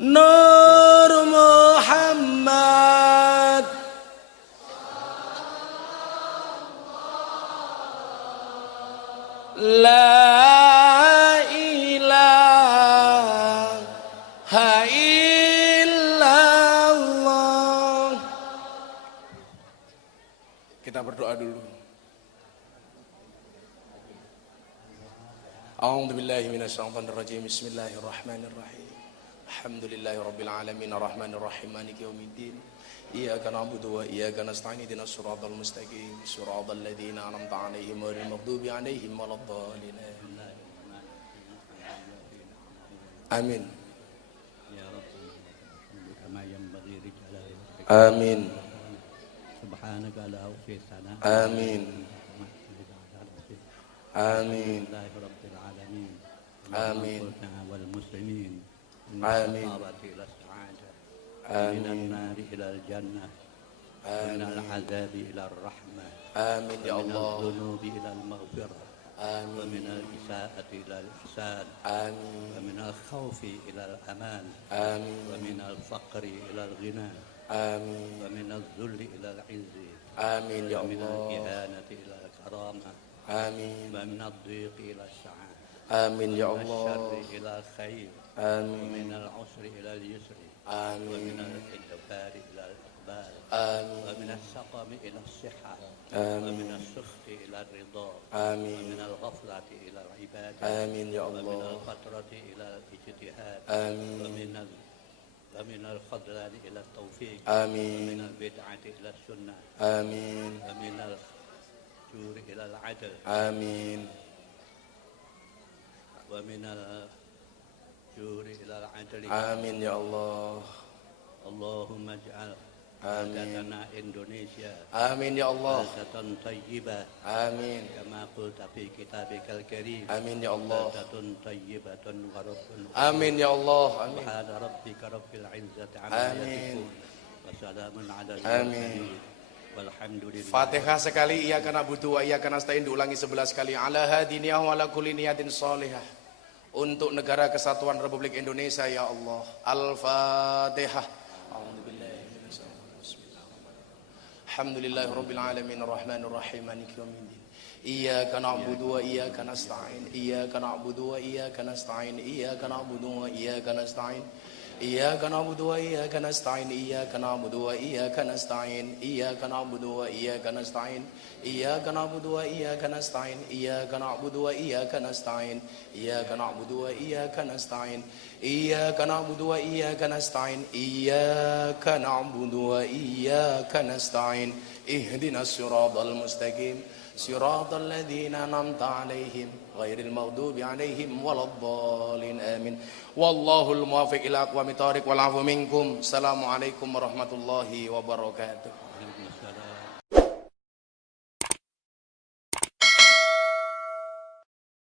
Nur Muhammad la ilaha illallah. Kita berdoa dulu. A'udzu billahi minasyaitonir rajim. Bismillahirrahmanirrahim. Alhamdulillahi rabbil alamin arrahmanir rahim maliki yaumiddin. Iyyaka na'budu wa iyyaka nasta'in ihdinas siratal mustaqim siratal ladzina an'amta 'alaihim ghairil maghdubi 'alaihim waladdallin. Amin. Amin. Subhanaka la uhsi sana. Amin. Amin. Rabbil alamin. Amin. Wal muslimin. Amin. من النار إلى الجنة ومن العذاب إلى الرحمة آمين يا ومن الله الذنوب إلى المغفرة آمين ومن الإساءة إلى الإحسان آمين ومن الخوف إلى الأمان آمين ومن الفقر إلى الغنى آمين ومن الذل إلى العز آمين يا ومن الله الإهانة إلى الكرامة آمين ومن الضيق إلى السعادة آمين يا ومن الشر الله إلى الخير آمين ومن العسر إلى اليسر آمين ومن الإدبار إلى الإقبال آمين ومن السقم إلى الصحة آمين ومن السخط إلى الرضا آمين ومن الغفلة إلى العبادة آمين يا ومن الله الفترة إلى الاجتهاد آمين ومن الخذلان إلى التوفيق آمين ومن البدعة إلى السنة آمين ومن الجور إلى العدل آمين ومن الجور إلى العدل آمين يا الله اللهم اجعل آمين بلدنا إندونيسيا آمين يا الله بلدة طيبة آمين كما قلت في كتابك الكريم آمين يا الله بلدة طيبة ورب آمين يا الله آمين سبحان ربك رب العزة عما آمين. يصفون وسلام على آمين. المرسلين والحمد لله. Fatihah sekali, iyyaka na'budu wa iyyaka nasta'in diulangi 11 kali. Ala hadiniyah wa ala kulli niyatin shalihah. Untuk negara kesatuan Republik Indonesia ya Allah. Al-Fatihah. Alhamdulillahirabbil alamin arrahmanir rahim maliki yaumiddin. Iyyaka na'budu wa iyyaka nasta'in. Iyyaka na'budu wa iyyaka nasta'in. Iyyaka na'budu wa iyyaka nasta'in. إياك نعبد وإياك نستعين إياك نعبد وإياك نستعين إياك نعبد وإياك نستعين إياك نعبد وإياك نستعين إياك نعبد وإياك نستعين إياك نعبد وإياك نستعين إياك نعبد وإياك نستعين إياك نعبد وإياك نستعين اهدنا الصراط المستقيم صراط الذين أنعمت عليهم غير المغضوب عليهم ولا الضالين آمين والله الموافق إلى أقوام الطريق والعفو منكم السلام عليكم ورحمة الله وبركاته